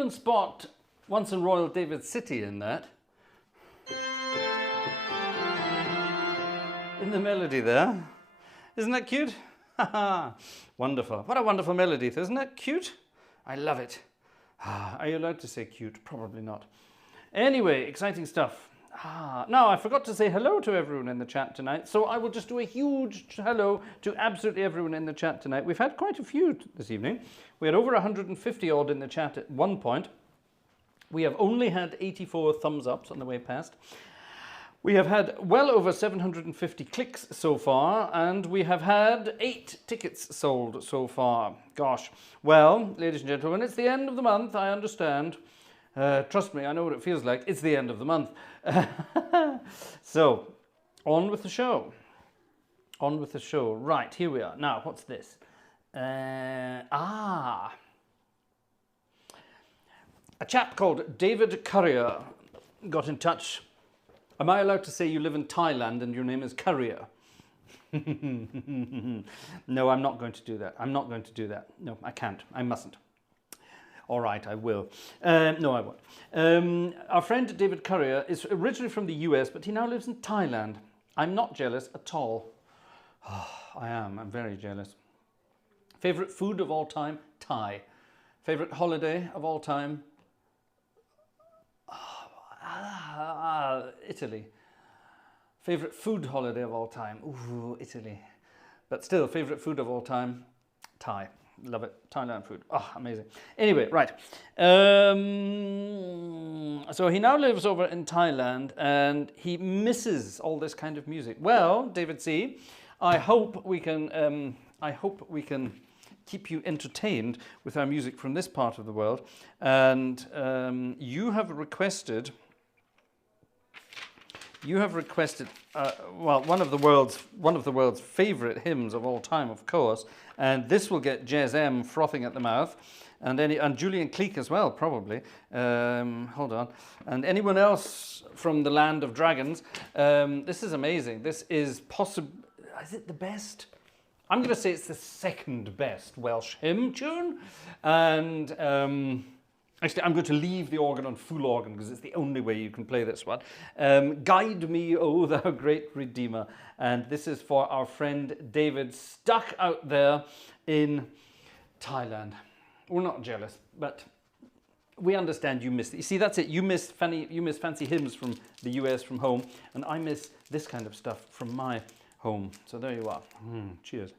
even spot Once in Royal David City in that? In the melody there. Isn't that cute? Wonderful. What a wonderful melody. Isn't that cute? I love it. Are you allowed to say cute? Probably not. Anyway, exciting stuff. Now, I forgot to say hello to everyone in the chat tonight, so I will just do a huge hello to absolutely everyone in the chat tonight. We've had quite a few this evening. We had over 150 odd in the chat at one point. We have only had 84 thumbs ups on the way past. We have had well over 750 clicks so far, and we have had 8 tickets sold so far. Gosh. Well, ladies and gentlemen, it's the end of the month, I understand. Trust me, I know what it feels like. It's the end of the month. So, on with the show. On with the show. Right, here we are. Now, what's this? A chap called David Courier got in touch. Am I allowed to say you live in Thailand and your name is Courier? No, I'm not going to do that. I'm not going to do that. No, I can't. I mustn't. All right, I will. No, I won't. Our friend David Courier is originally from the US, but he now lives in Thailand. I'm not jealous at all. Oh, I am. I'm very jealous. Favorite food of all time? Thai. Favorite holiday of all time? Italy. Favorite food holiday of all time? Ooh, Italy. But still, favorite food of all time? Thai. Love it. Thailand food. Oh, amazing. Anyway, right. So he now lives over in Thailand and he misses all this kind of music. Well, David C., I hope we can keep you entertained with our music from this part of the world. And you have requested well, one of the world's favorite hymns of all time, of course, and this will get Jez M frothing at the mouth, and Julian Cleek as well, probably. Hold on, and anyone else from the land of dragons. This is amazing. This is possible. Is it the best? I'm going to say it's the second best Welsh hymn tune, and. Actually, I'm going to leave the organ on full organ because it's the only way you can play this one. Guide me, O thou great Redeemer. And this is for our friend David, stuck out there in Thailand. We're not jealous, but we understand you miss. You see, that's it. You miss fancy hymns from the US, from home, and I miss this kind of stuff from my home. So there you are. Cheers.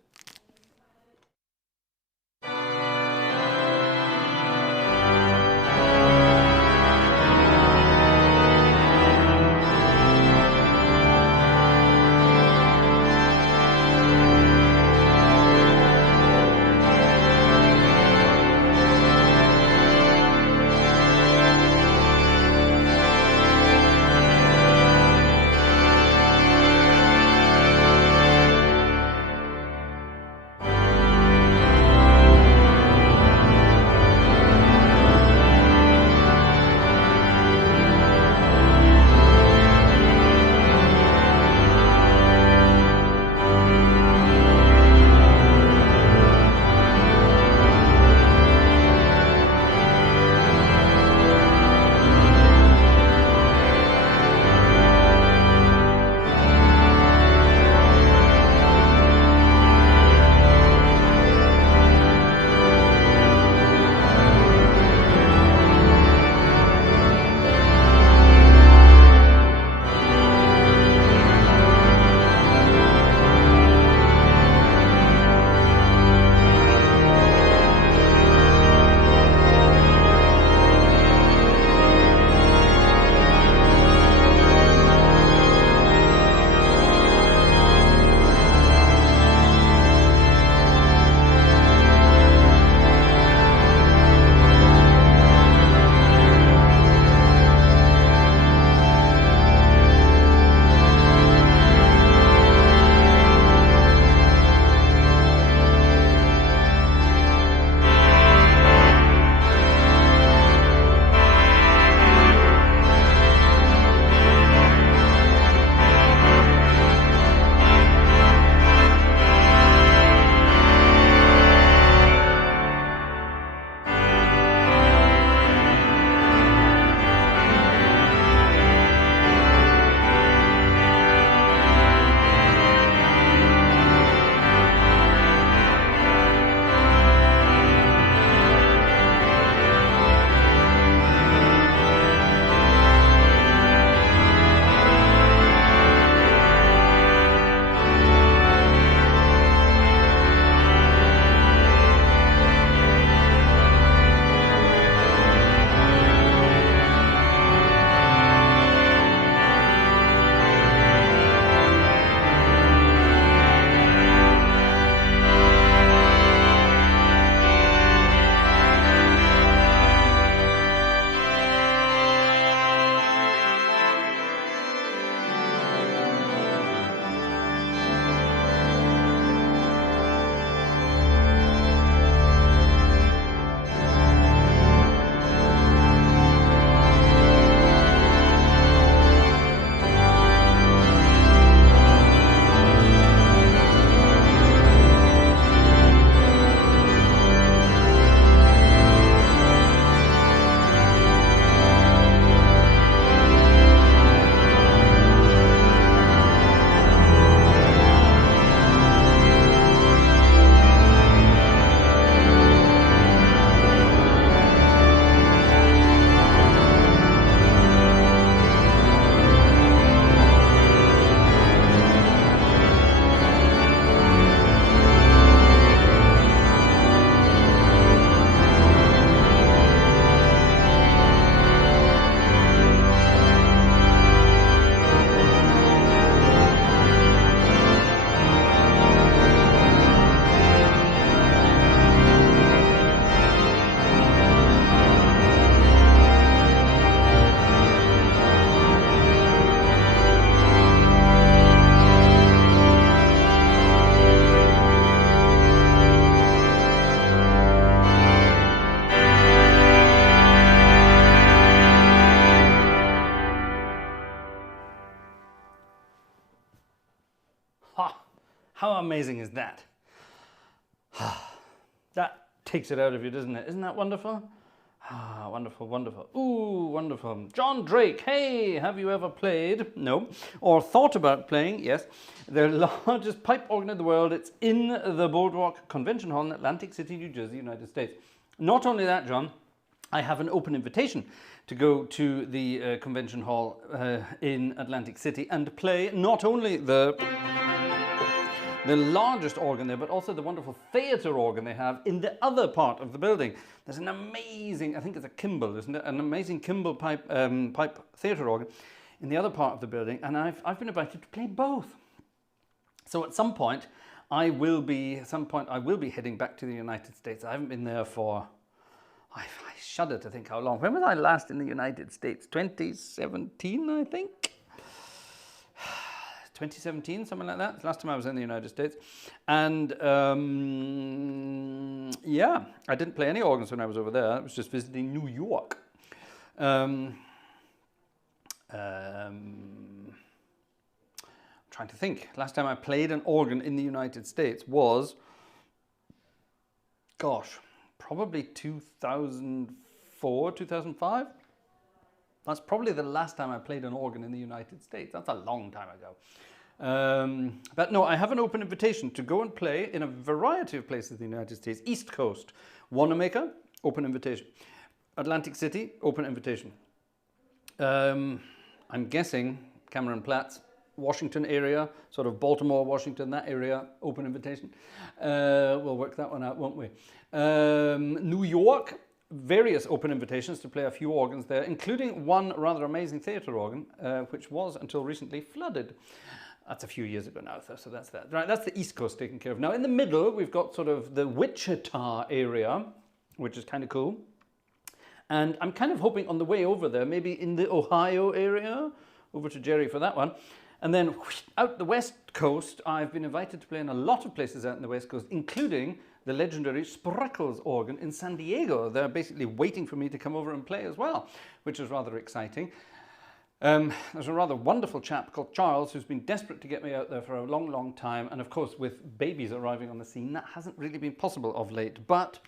How amazing is that? That takes it out of you, doesn't it? Isn't that wonderful? Ah, wonderful, wonderful. Ooh, wonderful. John Drake, hey, have you ever played? No. Or thought about playing? Yes. The largest pipe organ in the world. It's in the Boardwalk Convention Hall in Atlantic City, New Jersey, United States. Not only that, John, I have an open invitation to go to the convention hall in Atlantic City and play not only the largest organ there, but also the wonderful theatre organ they have in the other part of the building. There's an amazing, I think it's a Kimball, isn't it? An amazing Kimball pipe theatre organ in the other part of the building, and I've been invited to play both. So at some point I will be heading back to the United States. I haven't been there for, I shudder to think how long. When was I last in the United States? 2017, I think. 2017, something like that. Last time I was in the United States. And yeah, I didn't play any organs when I was over there. I was just visiting New York. Trying to think. Last time I played an organ in the United States was, gosh, probably 2004, 2005. That's probably the last time I played an organ in the United States. That's a long time ago. But no, I have an open invitation to go and play in a variety of places in the United States. East Coast, Wanamaker, open invitation. Atlantic City, open invitation. I'm guessing Cameron Platts, Washington area, sort of Baltimore, Washington, that area, open invitation. We'll work that one out, won't we? New York, various open invitations to play a few organs there, including one rather amazing theatre organ, which was until recently flooded. That's a few years ago now, so that's that. Right, that's the East Coast taken care of. Now in the middle, we've got sort of the Wichita area, which is kind of cool. And I'm kind of hoping on the way over there, maybe in the Ohio area, over to Jerry for that one. And then out the West Coast, I've been invited to play in a lot of places out in the West Coast, including the legendary Spreckels organ in San Diego. They're basically waiting for me to come over and play as well, which is rather exciting. There's a rather wonderful chap called Charles who's been desperate to get me out there for a long, long time. And of course, with babies arriving on the scene, that hasn't really been possible of late. But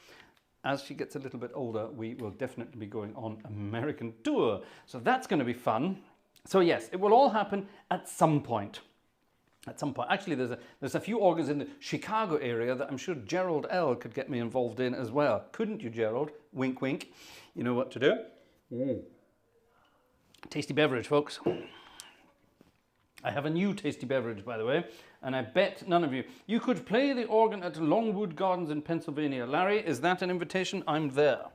as she gets a little bit older, we will definitely be going on American tour. So that's going to be fun. So yes, it will all happen at some point. At some point. Actually, there's a few organs in the Chicago area that I'm sure Gerald L. could get me involved in as well. Couldn't you, Gerald? Wink, wink. You know what to do. Tasty beverage, folks. I have a new tasty beverage, by the way, and I bet none of you. You could play the organ at Longwood Gardens in Pennsylvania. Larry, is that an invitation? I'm there.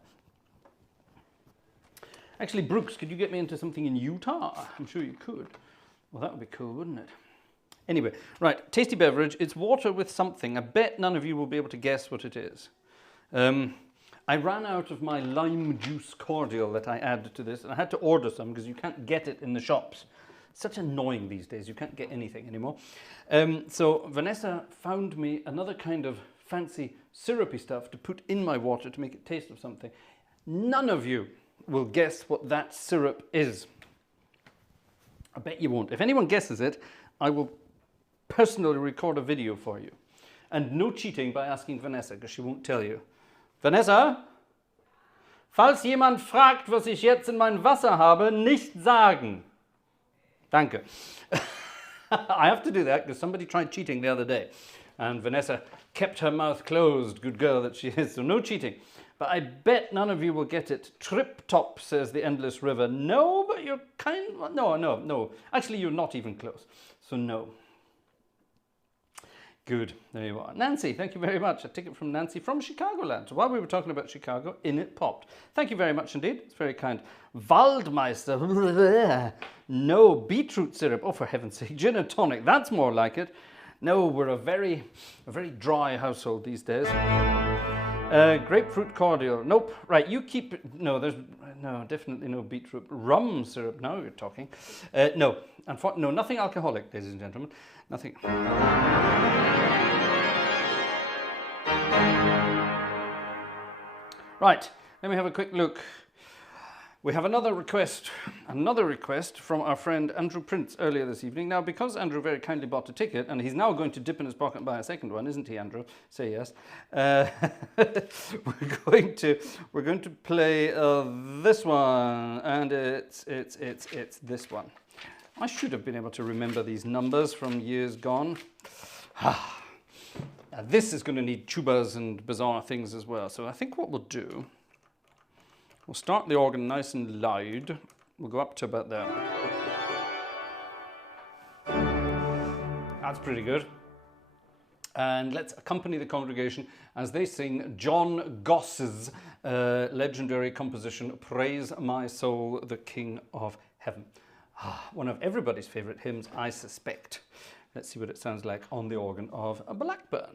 Actually, Brooks, could you get me into something in Utah? I'm sure you could. Well, that would be cool, wouldn't it? Anyway, right, tasty beverage. It's water with something. I bet none of you will be able to guess what it is. I ran out of my lime juice cordial that I add to this, and I had to order some because you can't get it in the shops. Such annoying these days. You can't get anything anymore. So Vanessa found me another kind of fancy syrupy stuff to put in my water to make it taste of something. None of you will guess what that syrup is. I bet you won't. If anyone guesses it, I will personally record a video for you. And no cheating by asking Vanessa, because she won't tell you. Vanessa, falls jemand fragt, was ich jetzt in mein Wasser habe, nicht sagen. Danke. I have to do that because somebody tried cheating the other day. And Vanessa kept her mouth closed, good girl that she is, so no cheating. But I bet none of you will get it. Trip top, says the Endless River. No, but you're kind of, no. Actually, you're not even close. So no. Good, there you are. Nancy, thank you very much. A ticket from Nancy from Chicagoland. So while we were talking about Chicago, in it popped. Thank you very much indeed. It's very kind. Waldmeister. No, beetroot syrup. Oh, for heaven's sake. Gin and tonic. That's more like it. No, we're a very dry household these days. Grapefruit cordial. Nope. Right, you keep it. No, there's no, definitely no beetroot. Rum syrup. Now you're talking. No, no, nothing alcoholic, ladies and gentlemen. Nothing. Right, let me have a quick look. We have another request from our friend Andrew Prince earlier this evening. Now, because Andrew very kindly bought a ticket, and he's now going to dip in his pocket and buy a second one, isn't he, Andrew? Say yes. We're going to play this one, and it's this one. I should have been able to remember these numbers from years gone. Now, this is going to need tubas and bizarre things as well. So I think what we'll do, we'll start the organ nice and loud. We'll go up to about there. That's pretty good. And let's accompany the congregation as they sing John Goss's legendary composition, Praise My Soul, the King of Heaven. One of everybody's favourite hymns, I suspect. Let's see what it sounds like on the organ of Blackburn.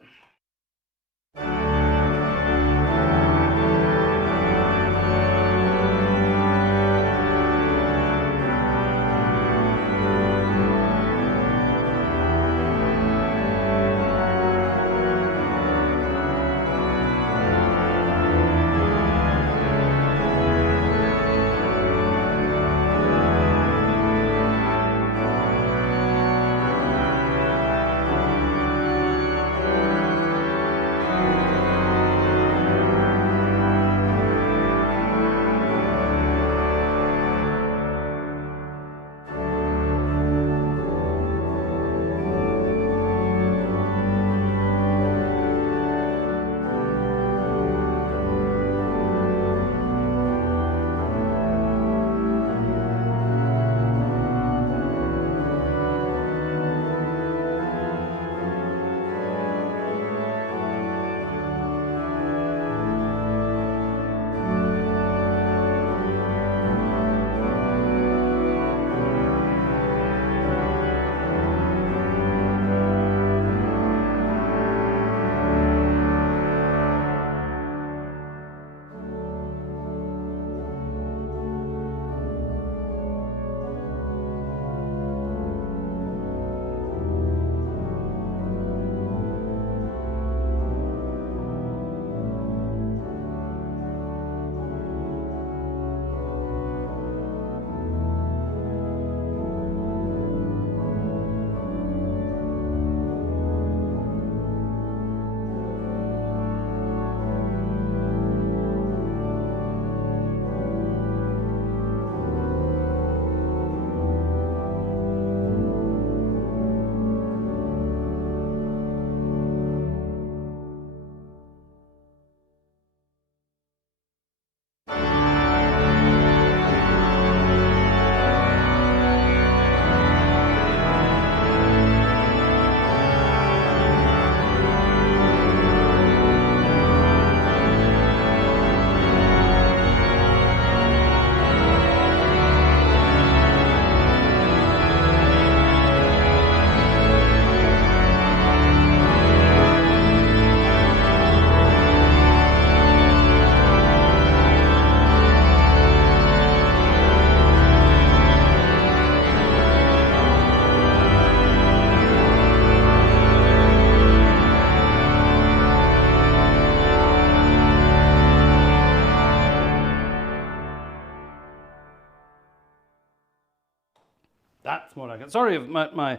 That's more like it. Sorry of my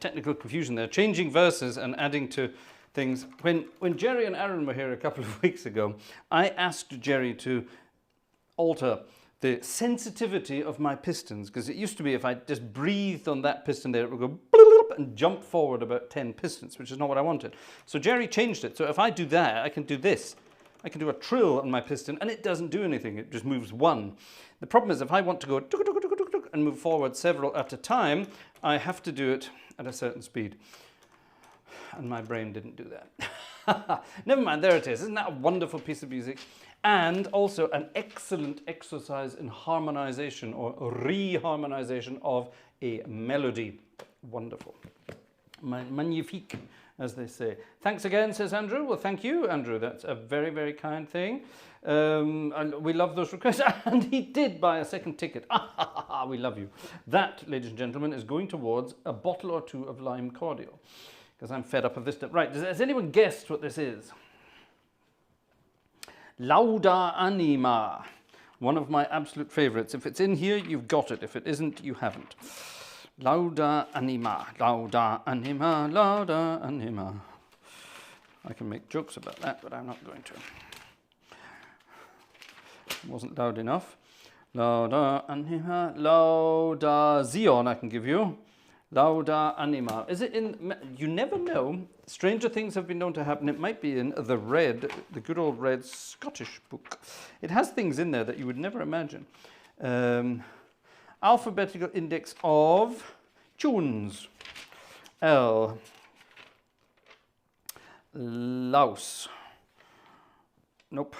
technical confusion there. Changing verses and adding to things. When Jerry and Aaron were here a couple of weeks ago, I asked Jerry to alter the sensitivity of my pistons, because it used to be if I just breathed on that piston there, it would go and jump forward about 10 pistons, which is not what I wanted. So Jerry changed it. So if I do that, I can do this. I can do a trill on my piston and it doesn't do anything. It just moves one. The problem is if I want to go and move forward several at a time, I have to do it at a certain speed. And my brain didn't do that. Never mind, there it is. Isn't that a wonderful piece of music? And also an excellent exercise in harmonization or reharmonization of a melody. Wonderful. Magnifique, as they say. Thanks again, says Andrew. Well, thank you, Andrew. That's a very, very kind thing. And we love those requests. And he did buy a second ticket. We love you. That, ladies and gentlemen, is going towards a bottle or two of lime cordial. Because I'm fed up of this. Right, has anyone guessed what this is? Lauda anima. One of my absolute favorites. If it's in here, you've got it. If it isn't, you haven't. Lauda anima, lauda anima, lauda anima. I can make jokes about that, but I'm not going to. It wasn't loud enough. Lauda anima, lauda Zion I can give you. Lauda anima. Is it in, you never know. Stranger things have been known to happen. It might be in the good old red Scottish book. It has things in there that you would never imagine. Alphabetical index of tunes. L. Louse. Nope.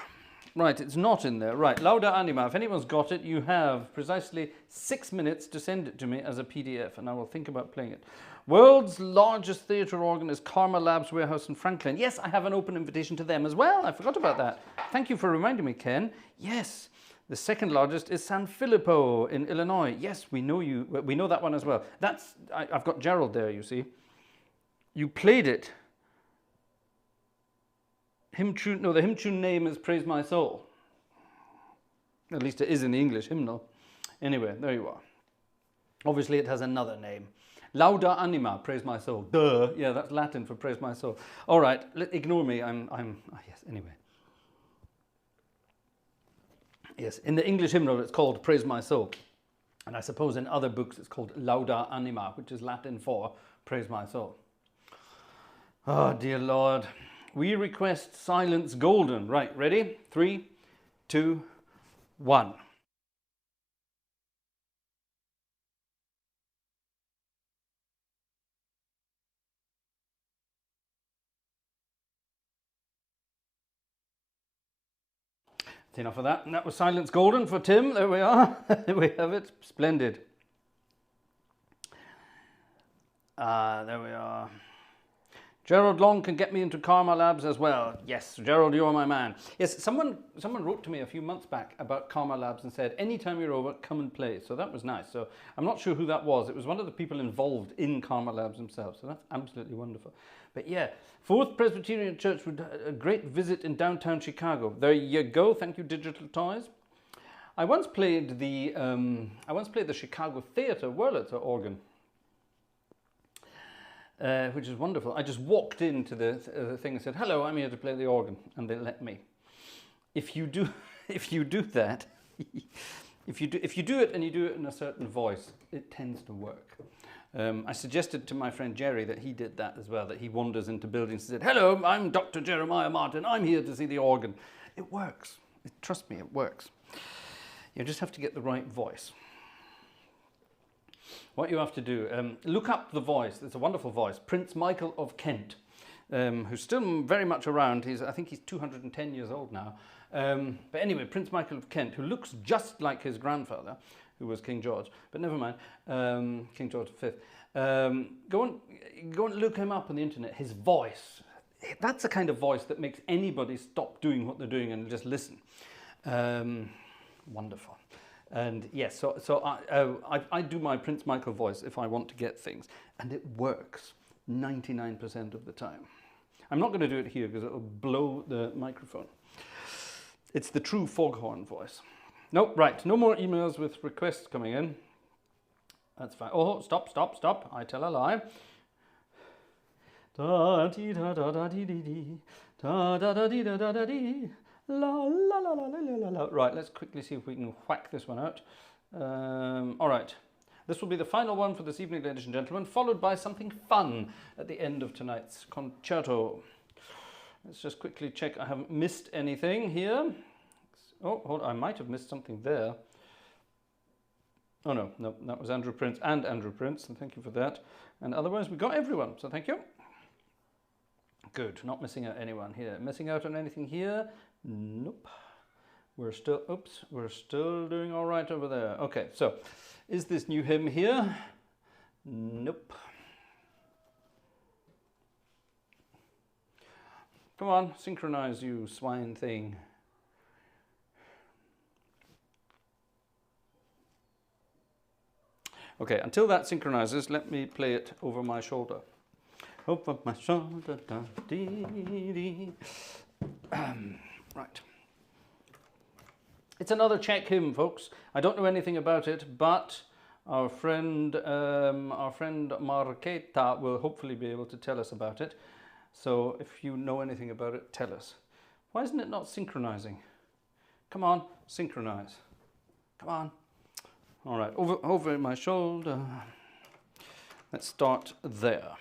Right, it's not in there. Right, Lauda Anima. If anyone's got it, you have precisely 6 minutes to send it to me as a PDF, and I will think about playing it. World's largest theatre organ is Karma Labs Warehouse in Franklin. Yes, I have an open invitation to them as well. I forgot about that. Thank you for reminding me, Ken. Yes, the second largest is San Filippo in Illinois. Yes, we know you. We know that one as well. I've got Gerald there, you see. You played it. The hymn tune name is Praise My Soul. At least it is in the English hymnal. Anyway, there you are. Obviously, it has another name. Lauda Anima, Praise My Soul. Duh. Yeah, that's Latin for Praise My Soul. All right, ignore me. Yes, anyway. Yes, in the English hymnal, it's called Praise My Soul. And I suppose in other books, it's called Lauda Anima, which is Latin for Praise My Soul. Oh, dear Lord. We request Silence Golden. Right, ready? 3, 2, 1. That's enough of that. And that was Silence Golden for Tim. There we are. There we have it. Splendid. There we are. Gerald Long can get me into Karma Labs as well. Yes, Gerald, you're my man. Yes, someone wrote to me a few months back about Karma Labs and said, anytime you're over, come and play. So that was nice. So I'm not sure who that was. It was one of the people involved in Karma Labs themselves. So that's absolutely wonderful. But yeah, Fourth Presbyterian Church with a great visit in downtown Chicago. There you go. Thank you, Digital Toys. I once played the Chicago Theatre Wurlitzer organ. Which is wonderful. I just walked into the thing and said, "Hello, I'm here to play the organ," and they let me. If you do that, if you do it and you do it in a certain voice, it tends to work. I suggested to my friend Jerry that he did that as well. That he wanders into buildings and said, "Hello, I'm Dr. Jeremiah Martin. I'm here to see the organ." It works. Trust me, it works. You just have to get the right voice. What you have to do, look up the voice. It's a wonderful voice. Prince Michael of Kent, who's still very much around. I think he's 210 years old now. But anyway, Prince Michael of Kent, who looks just like his grandfather, who was King George. But never mind, King George V. Go and look him up on the internet. His voice, that's the kind of voice that makes anybody stop doing what they're doing and just listen. Wonderful. And yes, so I do my Prince Michael voice if I want to get things, and it works 99% of the time. I'm not going to do it here because it will blow the microphone. It's the true foghorn voice. No, right, no more emails with requests coming in. That's fine. Oh, stop. I tell a lie. Da dee da da da dee dee dee. Da da da dee da da da dee. La la la la la la la. Right, let's quickly see if we can whack this one out. All right, this will be the final one for this evening, ladies and gentlemen, followed by something fun at the end of tonight's concerto. Let's just quickly check I haven't missed anything here. Oh, hold on, I might have missed something there. Oh no, that was Andrew Prince and Andrew Prince, and thank you for that. And otherwise, we got everyone, so thank you. Good, not missing out anyone here. Missing out on anything here? Nope. We're still doing all right over there. Okay, so is this new hymn here? Nope. Come on, synchronize, you swine thing. Okay, until that synchronizes, let me play it over my shoulder. Over my shoulder, da, dee, dee. Right. It's another Czech hymn, folks. I don't know anything about it, but our friend Marketa will hopefully be able to tell us about it. So if you know anything about it, tell us. Why isn't it not synchronizing? Come on, synchronize. Come on. All right, over my shoulder. Let's start there.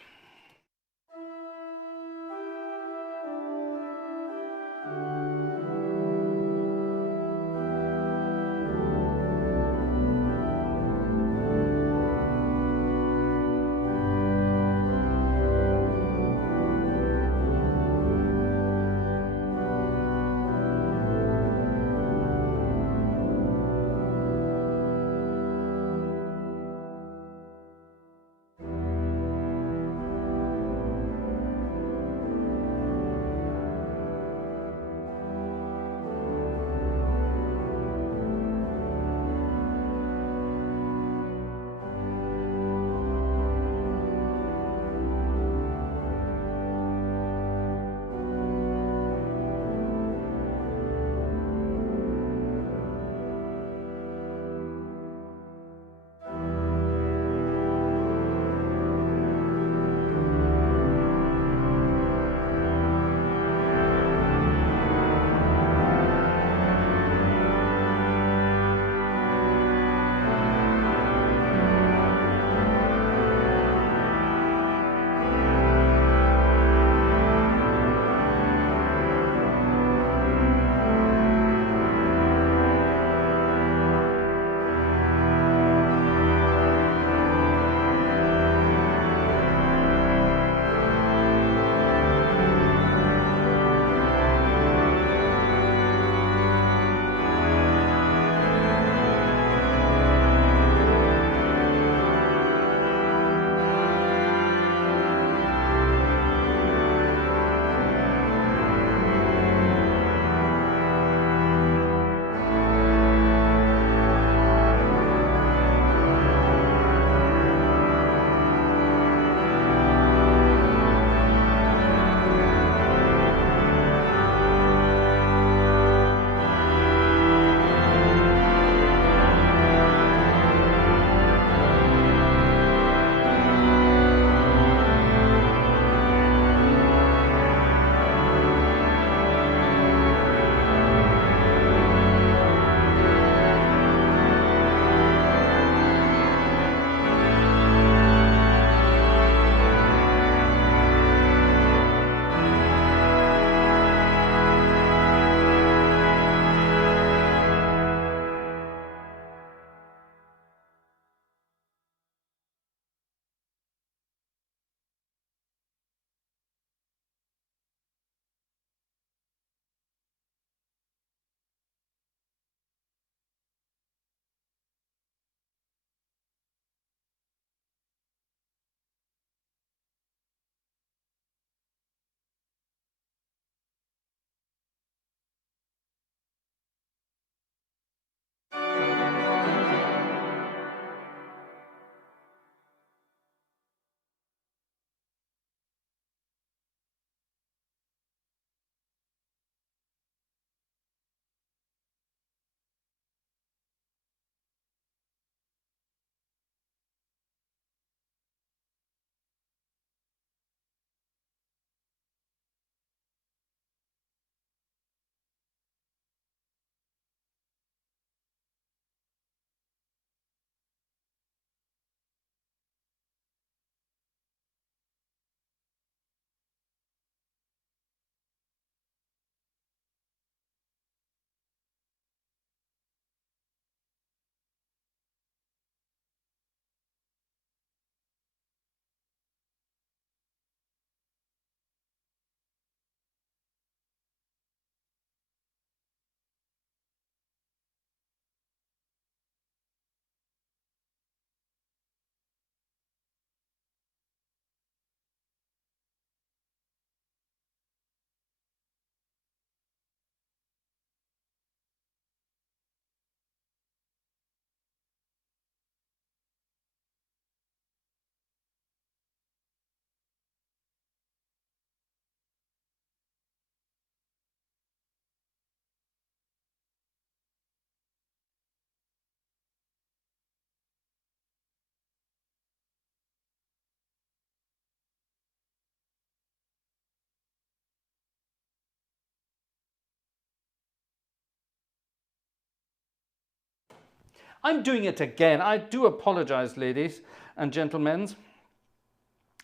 I'm doing it again. I do apologize, ladies and gentlemen.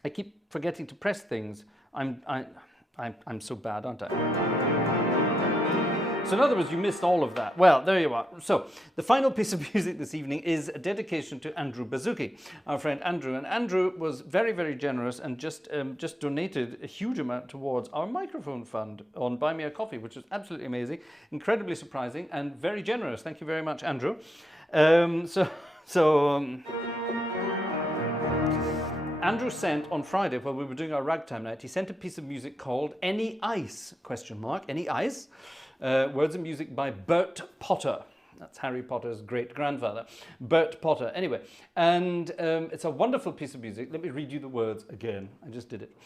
I keep forgetting to press things. I'm so bad, aren't I? So in other words, you missed all of that. Well, there you are. So the final piece of music this evening is a dedication to Andrew Bazuki, our friend Andrew. And Andrew was very, very generous and just donated a huge amount towards our microphone fund on Buy Me a Coffee, which was absolutely amazing, incredibly surprising, and very generous. Thank you very much, Andrew. Andrew sent on Friday, while we were doing our ragtime night, he sent a piece of music called Any Ice, ? Any Ice? Words and music by Bert Potter. That's Harry Potter's great-grandfather, Bert Potter. Anyway, and it's a wonderful piece of music. Let me read you the words again. I just did it.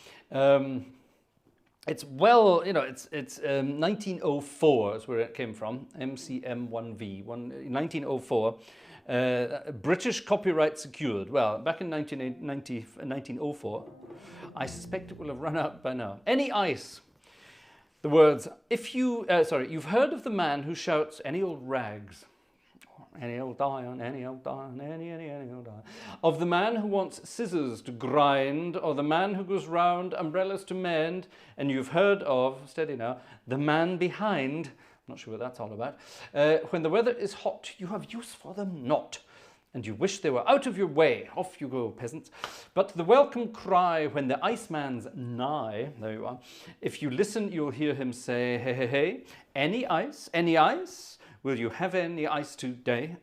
It's well, you know, it's 1904 is where it came from, MCM1V, 1904. British copyright secured. Well, back in 1904, I suspect it will have run out by now. Any Ice. The words, you've heard of the man who shouts, any old rags, any old iron, any old iron, any old iron. Of the man who wants scissors to grind, or the man who goes round umbrellas to mend, and you've heard of, steady now, the man behind, I'm not sure what that's all about. When the weather is hot, you have use for them not, and you wish they were out of your way. Off you go, peasants. But the welcome cry when the iceman's nigh, there you are. If you listen, you'll hear him say, hey, hey, hey, any ice, any ice? Will you have any ice today?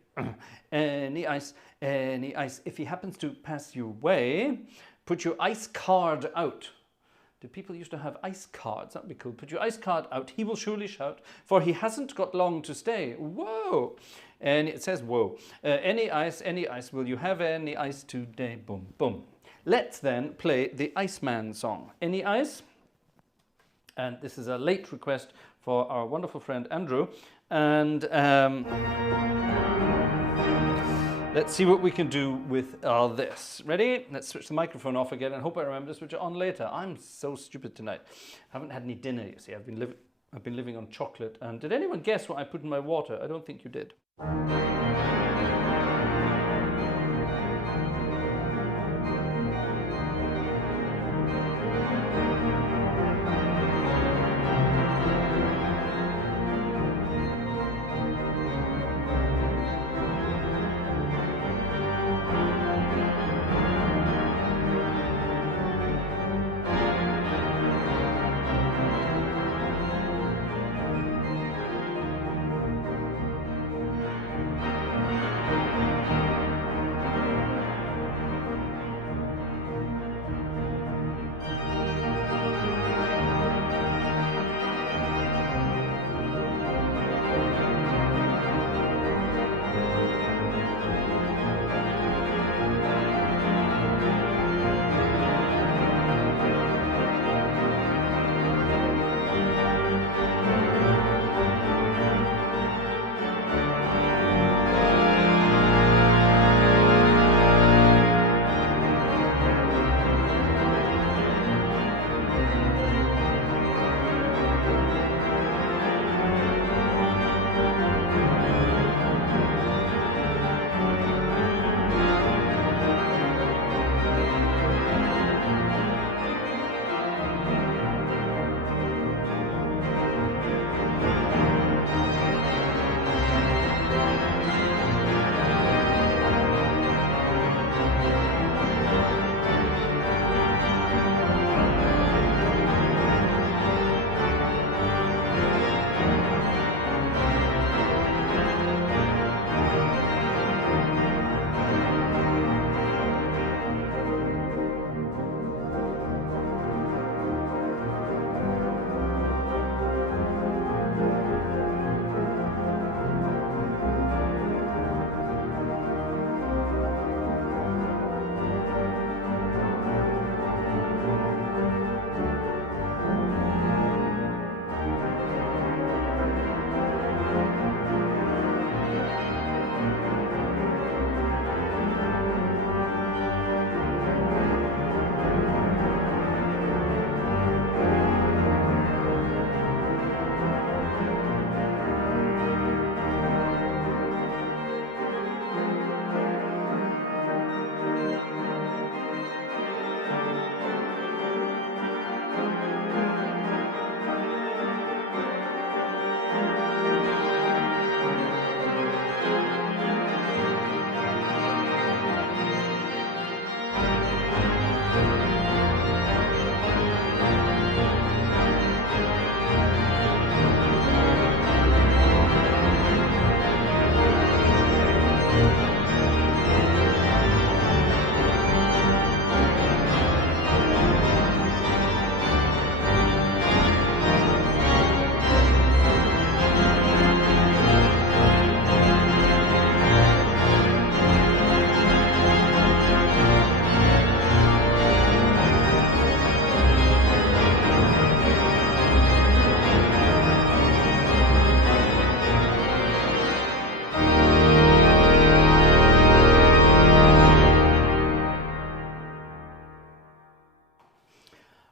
Any ice, any ice. If he happens to pass your way, put your ice card out. Do people used to have ice cards? That'd be cool. Put your ice card out. He will surely shout, for he hasn't got long to stay. Whoa. And it says, whoa. Any ice, will you have any ice today? Boom, boom. Let's then play the Iceman song. Any ice? And this is a late request for our wonderful friend Andrew. And let's see what we can do with this. Ready? Let's switch the microphone off again and hope I remember to switch it on later. I'm so stupid tonight. I haven't had any dinner, you see. I've been living on chocolate. And did anyone guess what I put in my water? I don't think you did.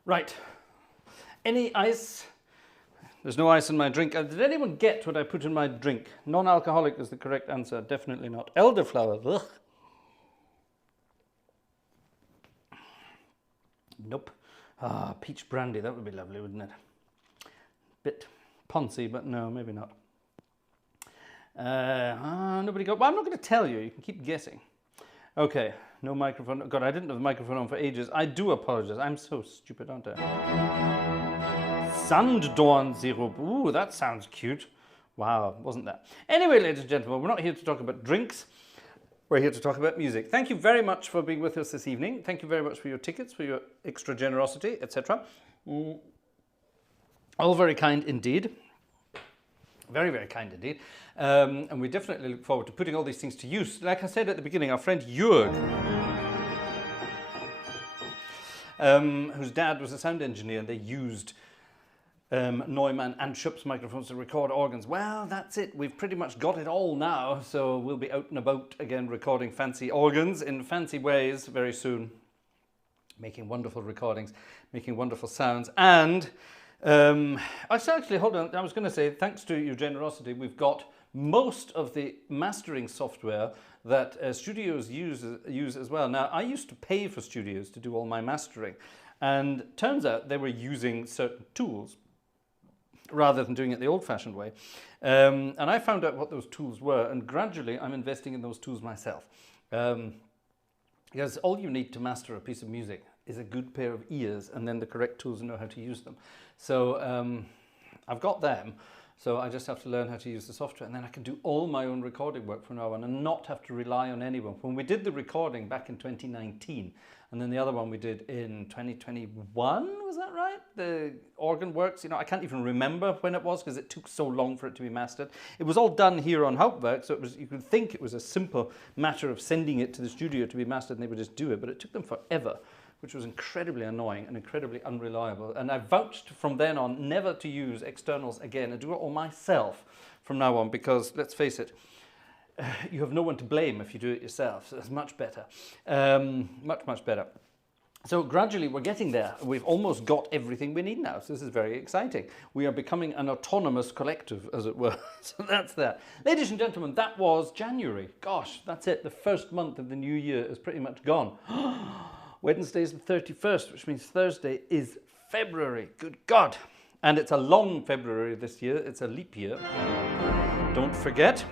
Right. Any ice? There's no ice in my drink. Did anyone get what I put in my drink? Non-alcoholic is the correct answer. Definitely not. Elderflower. Ugh. Nope. Ah, peach brandy. That would be lovely, wouldn't it? Bit poncy, but no, maybe not. Nobody got... Well, I'm not going to tell you. You can keep guessing. Okay. No microphone. God, I didn't have the microphone on for ages. I do apologize. I'm so stupid, aren't I? Sanddorn syrup. Ooh, that sounds cute. Wow, wasn't that? Anyway, ladies and gentlemen, we're not here to talk about drinks. We're here to talk about music. Thank you very much for being with us this evening. Thank you very much for your tickets, for your extra generosity, etc. All very kind indeed. Very, very kind indeed. And we definitely look forward to putting all these things to use. Like I said at the beginning, our friend Jörg, whose dad was a sound engineer, and they used Neumann and Schupp's microphones to record organs. Well, that's it. We've pretty much got it all now. So we'll be out and about again recording fancy organs in fancy ways very soon. Making wonderful recordings, making wonderful sounds. And actually, hold on. I was going to say, thanks to your generosity, we've got most of the mastering software that studios use as well. Now, I used to pay for studios to do all my mastering, and turns out they were using certain tools rather than doing it the old-fashioned way. And I found out what those tools were, and gradually I'm investing in those tools myself. Because all you need to master a piece of music is a good pair of ears and then the correct tools and know how to use them. So I've got them, so I just have to learn how to use the software, and then I can do all my own recording work from now on and not have to rely on anyone. When we did the recording back in 2019, and then the other one we did in 2021, was that right? The organ works, you know, I can't even remember when it was because it took so long for it to be mastered. It was all done here on Hauptwerk, so it was, you could think it was a simple matter of sending it to the studio to be mastered and they would just do it, but it took them forever, which was incredibly annoying and incredibly unreliable. And I vouched from then on never to use externals again and do it all myself from now on, because let's face it, you have no one to blame if you do it yourself, so it's much better. Much better. So gradually we're getting there. We've almost got everything we need now, so this is very exciting. We are becoming an autonomous collective, as it were. So that's that. Ladies and gentlemen, that was January. Gosh, that's it. The first month of the new year is pretty much gone. Wednesday is the 31st, which means Thursday is February. Good God. And it's a long February this year. It's a leap year. Don't forget.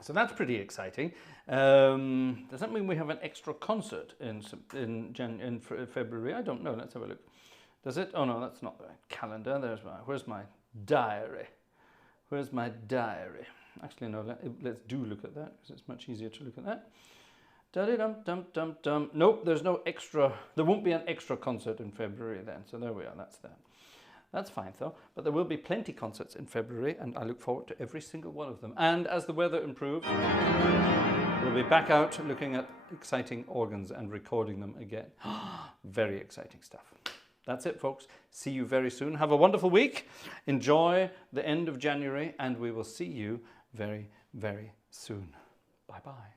So that's pretty exciting. Does that mean we have an extra concert in February? I don't know. Let's have a look. Does it? Oh no, that's not the calendar. Where's my diary? Where's my diary? Actually, no. Let's do look at that because it's much easier to look at that. Da-dum-dum-dum-dum. Nope, there's no extra. There won't be an extra concert in February then. So there we are. That's that. That's fine though, but there will be plenty concerts in February and I look forward to every single one of them. And as the weather improves, we'll be back out looking at exciting organs and recording them again. Very exciting stuff. That's it, folks. See you very soon. Have a wonderful week. Enjoy the end of January and we will see you very, very soon. Bye-bye.